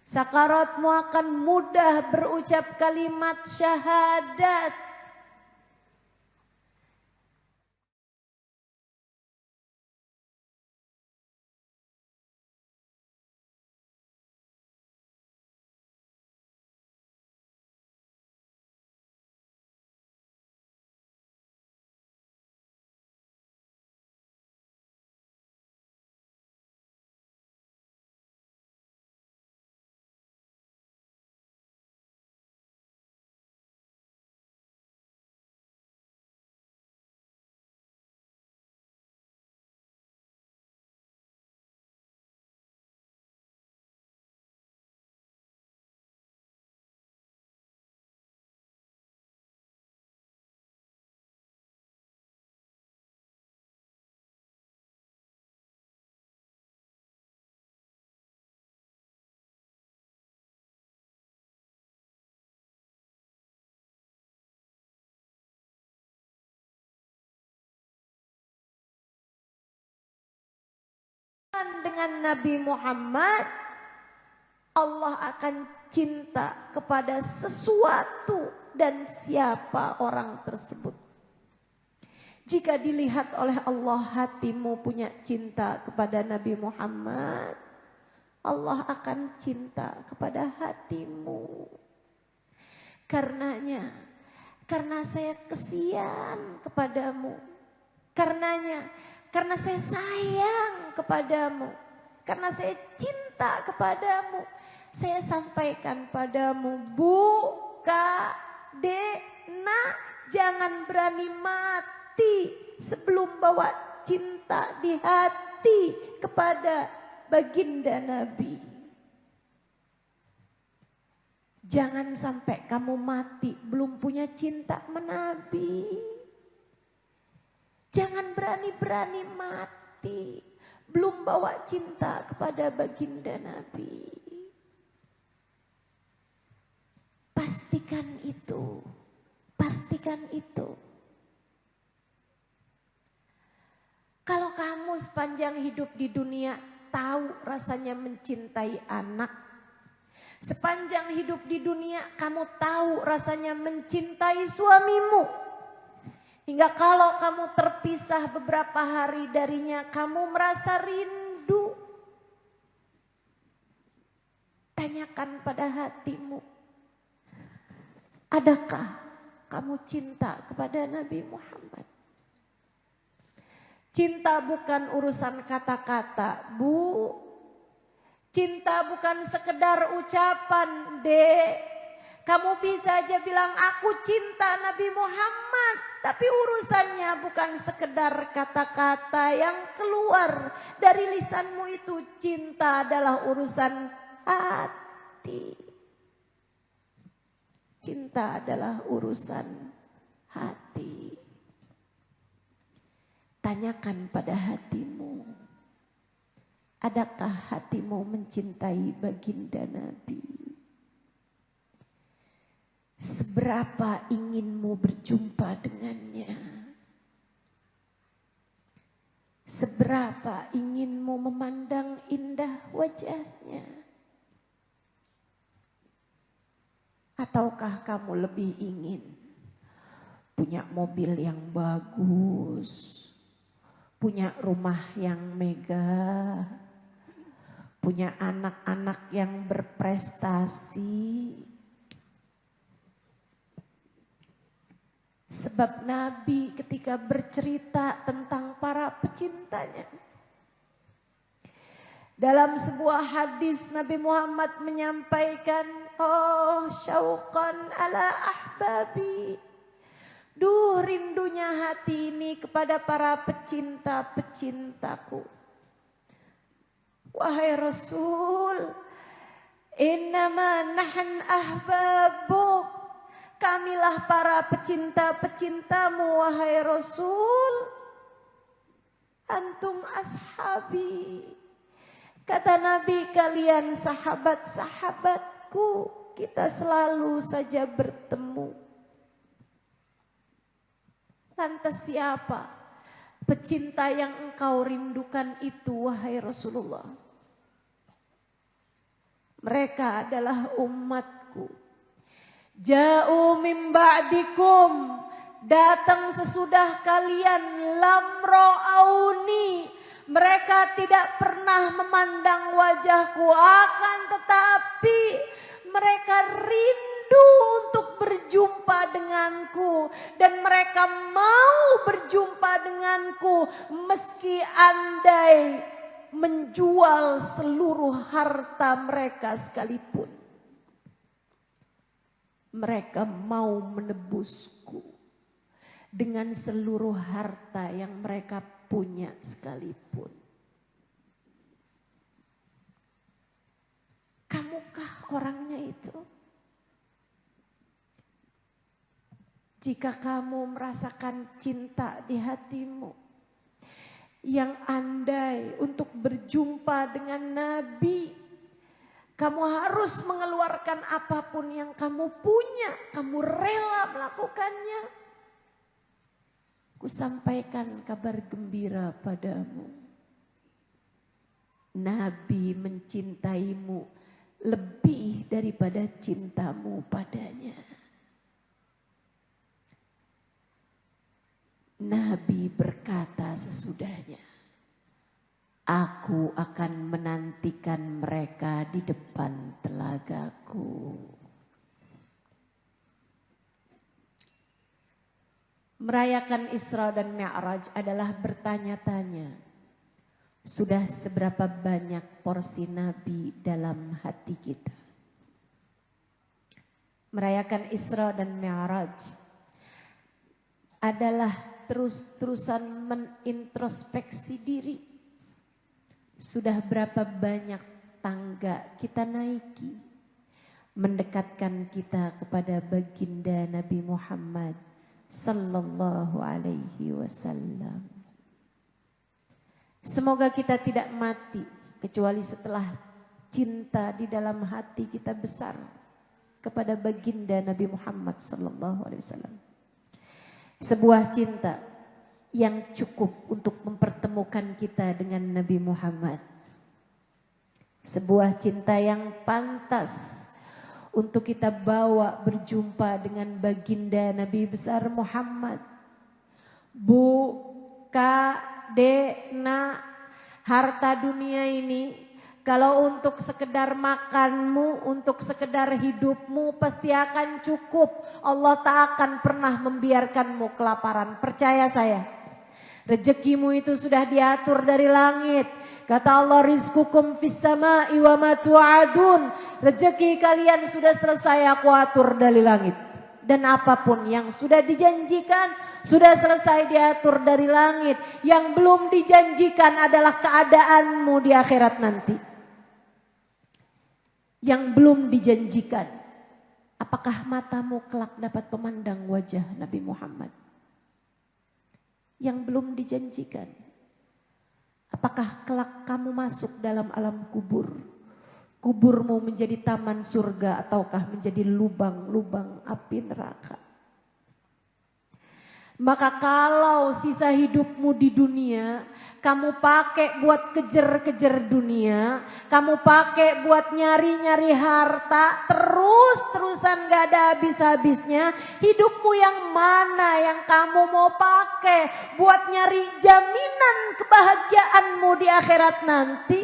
Sakaratmu akan mudah berucap kalimat syahadat. Dengan Nabi Muhammad, Allah akan cinta kepada sesuatu dan siapa orang tersebut. Jika dilihat oleh Allah hatimu punya cinta kepada Nabi Muhammad, Allah akan cinta kepada hatimu. Karenanya, karena saya kesian kepadamu, karena saya sayang kepadamu, karena saya cinta kepadamu, saya sampaikan padamu, buka Dek, nak, jangan berani mati sebelum bawa cinta di hati kepada baginda Nabi. Jangan sampai kamu mati belum punya cinta sama Nabi. Jangan berani-berani mati belum bawa cinta kepada baginda Nabi. Pastikan itu. Pastikan itu. Kalau kamu sepanjang hidup di dunia tahu rasanya mencintai anak. Sepanjang hidup di dunia kamu tahu rasanya mencintai suamimu. Hingga kalau kamu terpisah beberapa hari darinya kamu merasa rindu. Tanyakan pada hatimu. Adakah kamu cinta kepada Nabi Muhammad? Cinta bukan urusan kata-kata, Bu. Cinta bukan sekedar ucapan, Dek. Kamu bisa aja bilang aku cinta Nabi Muhammad. Tapi urusannya bukan sekedar kata-kata yang keluar dari lisanmu itu. Cinta adalah urusan hati. Cinta adalah urusan hati. Tanyakan pada hatimu. Adakah hatimu mencintai baginda Nabi? Seberapa inginmu berjumpa dengannya? Seberapa inginmu memandang indah wajahnya? Ataukah kamu lebih ingin punya mobil yang bagus, punya rumah yang megah, punya anak-anak yang berprestasi? Sebab Nabi ketika bercerita tentang para pecintanya, dalam sebuah hadis Nabi Muhammad menyampaikan, oh syauqan ala ahbabi. Duh rindunya hati ini kepada para pecinta-pecintaku. Wahai Rasul, innama nahan ahbabuk. Kamilah para pecinta-pecintamu wahai Rasul. Antum ashabi. Kata Nabi, kalian sahabat-sahabatku. Kita selalu saja bertemu. Lantas siapa pecinta yang engkau rindukan itu wahai Rasulullah? Mereka adalah umatku. Ja'u min ba'dikum, datang sesudah kalian, lam ra'auni, mereka tidak pernah memandang wajahku, akan tetapi mereka rindu untuk berjumpa denganku dan mereka mau berjumpa denganku meski andai menjual seluruh harta mereka sekalipun. Mereka mau menebusku dengan seluruh harta yang mereka punya sekalipun. Kamukah orangnya itu? Jika kamu merasakan cinta di hatimu yang andai untuk berjumpa dengan Nabi, kamu harus mengeluarkan apapun yang kamu punya. Kamu rela melakukannya. Kusampaikan kabar gembira padamu. Nabi mencintaimu lebih daripada cintamu padanya. Nabi berkata sesudahnya, aku akan menantikan mereka di depan telagaku. Merayakan Isra dan Mi'raj adalah bertanya-tanya, sudah seberapa banyak porsi Nabi dalam hati kita? merayakan Isra dan Mi'raj adalah terus-terusan menintrospeksi diri. Sudah berapa banyak tangga kita naiki mendekatkan kita kepada baginda Nabi Muhammad sallallahu alaihi wasallam. Semoga kita tidak mati kecuali setelah cinta di dalam hati kita besar kepada baginda Nabi Muhammad sallallahu alaihi wasallam. Sebuah cinta yang cukup untuk mempertemukan kita dengan Nabi Muhammad. Sebuah cinta yang pantas untuk kita bawa berjumpa dengan baginda Nabi besar Muhammad. Bu, Kak, Dek, Nak, harta dunia ini kalau untuk sekedar makanmu, untuk sekedar hidupmu pasti akan cukup. Allah tak akan pernah membiarkanmu kelaparan. Percaya saya. Rezekimu itu sudah diatur dari langit. Kata Allah, rizqukum fis sama'i wa ma tu'adun. Rezeki kalian sudah selesai aku atur dari langit. Dan apapun yang sudah dijanjikan sudah selesai diatur dari langit. Yang belum dijanjikan adalah keadaanmu di akhirat nanti. Yang belum dijanjikan, apakah matamu kelak dapat memandang wajah Nabi Muhammad? Yang belum dijanjikan, apakah kelak kamu masuk dalam alam kubur? Kuburmu menjadi taman surga ataukah menjadi lubang-lubang api neraka? Maka kalau sisa hidupmu di dunia kamu pakai buat kejar-kejar dunia, kamu pakai buat nyari-nyari harta, terus-terusan gak ada habis-habisnya, hidupmu yang mana yang kamu mau pakai buat nyari jaminan kebahagiaanmu di akhirat nanti?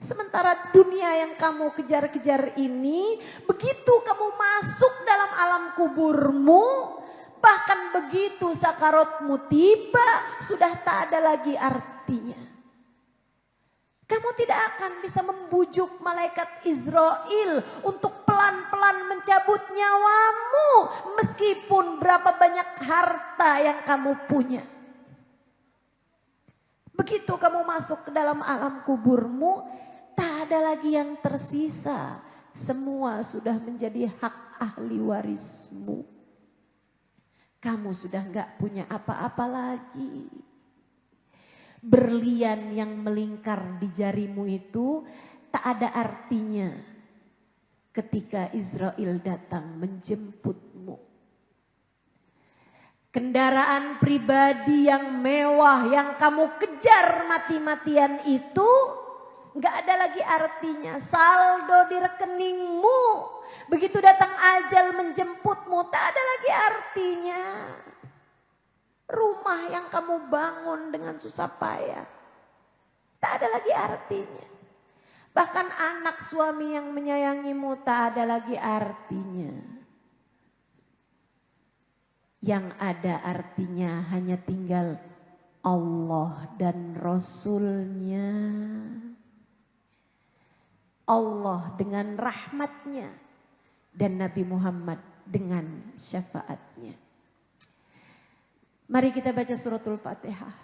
Sementara dunia yang kamu kejar-kejar ini, begitu kamu masuk dalam alam kuburmu, bahkan begitu sakaratmu tiba, sudah tak ada lagi artinya. Kamu tidak akan bisa membujuk malaikat Israel untuk pelan-pelan mencabut nyawamu, meskipun berapa banyak harta yang kamu punya. Begitu kamu masuk ke dalam alam kuburmu, tak ada lagi yang tersisa. Semua sudah menjadi hak ahli warismu. Kamu sudah gak punya apa-apa lagi. Berlian yang melingkar di jarimu itu tak ada artinya ketika Israel datang menjemputmu. Kendaraan pribadi yang mewah yang kamu kejar mati-matian itu gak ada lagi artinya. Saldo di rekeningmu, begitu datang ajal menjemputmu, tak ada lagi artinya. Rumah yang kamu bangun dengan susah payah, tak ada lagi artinya. Bahkan anak suami yang menyayangimu tak ada lagi artinya. Yang ada artinya hanya tinggal Allah dan Rasulnya. Allah dengan rahmatnya dan Nabi Muhammad dengan syafaatnya. Mari kita baca suratul Fatihah.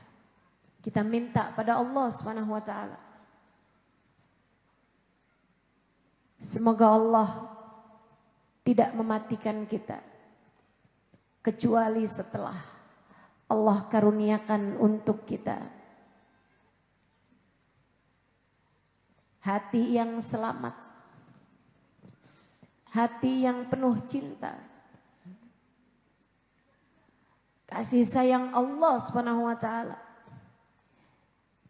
Kita minta pada Allah Subhanahu wa taala. Semoga Allah tidak mematikan kita kecuali setelah Allah karuniakan untuk kita hati yang selamat, hati yang penuh cinta, kasih sayang Allah Subhanahu wa taala,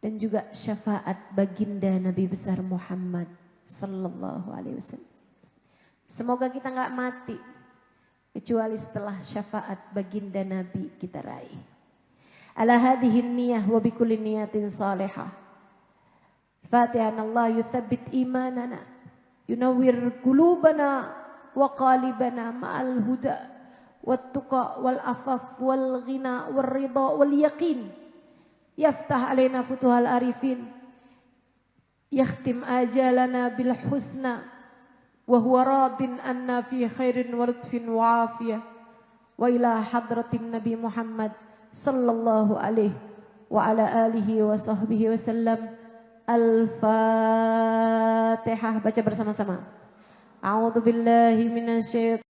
dan juga syafaat baginda Nabi besar Muhammad sallallahu alaihi wasallam. Semoga kita enggak mati kecuali setelah syafaat baginda Nabi kita raih. Ala hadhihi niyah wa bikulli niyatin salihah. Fatihan Allah yuthabbit imanana, yunawwir qulubana wa qalibana ma'al huda wat tuqa wal afaf wal ghina wal ridha wal yaqin. Yaftah alaina futuhal arifin, yakhtim ajalana bil husna, wa huwa radin anna fi khairin wa lutfin wa afiyah wa ila hadratin Nabi Muhammad sallallahu alaihi wa ala alihi wa sahbihi wasallam. Al-Fatihah. Baca bersama-sama. A'udzu billahi minasyaitonir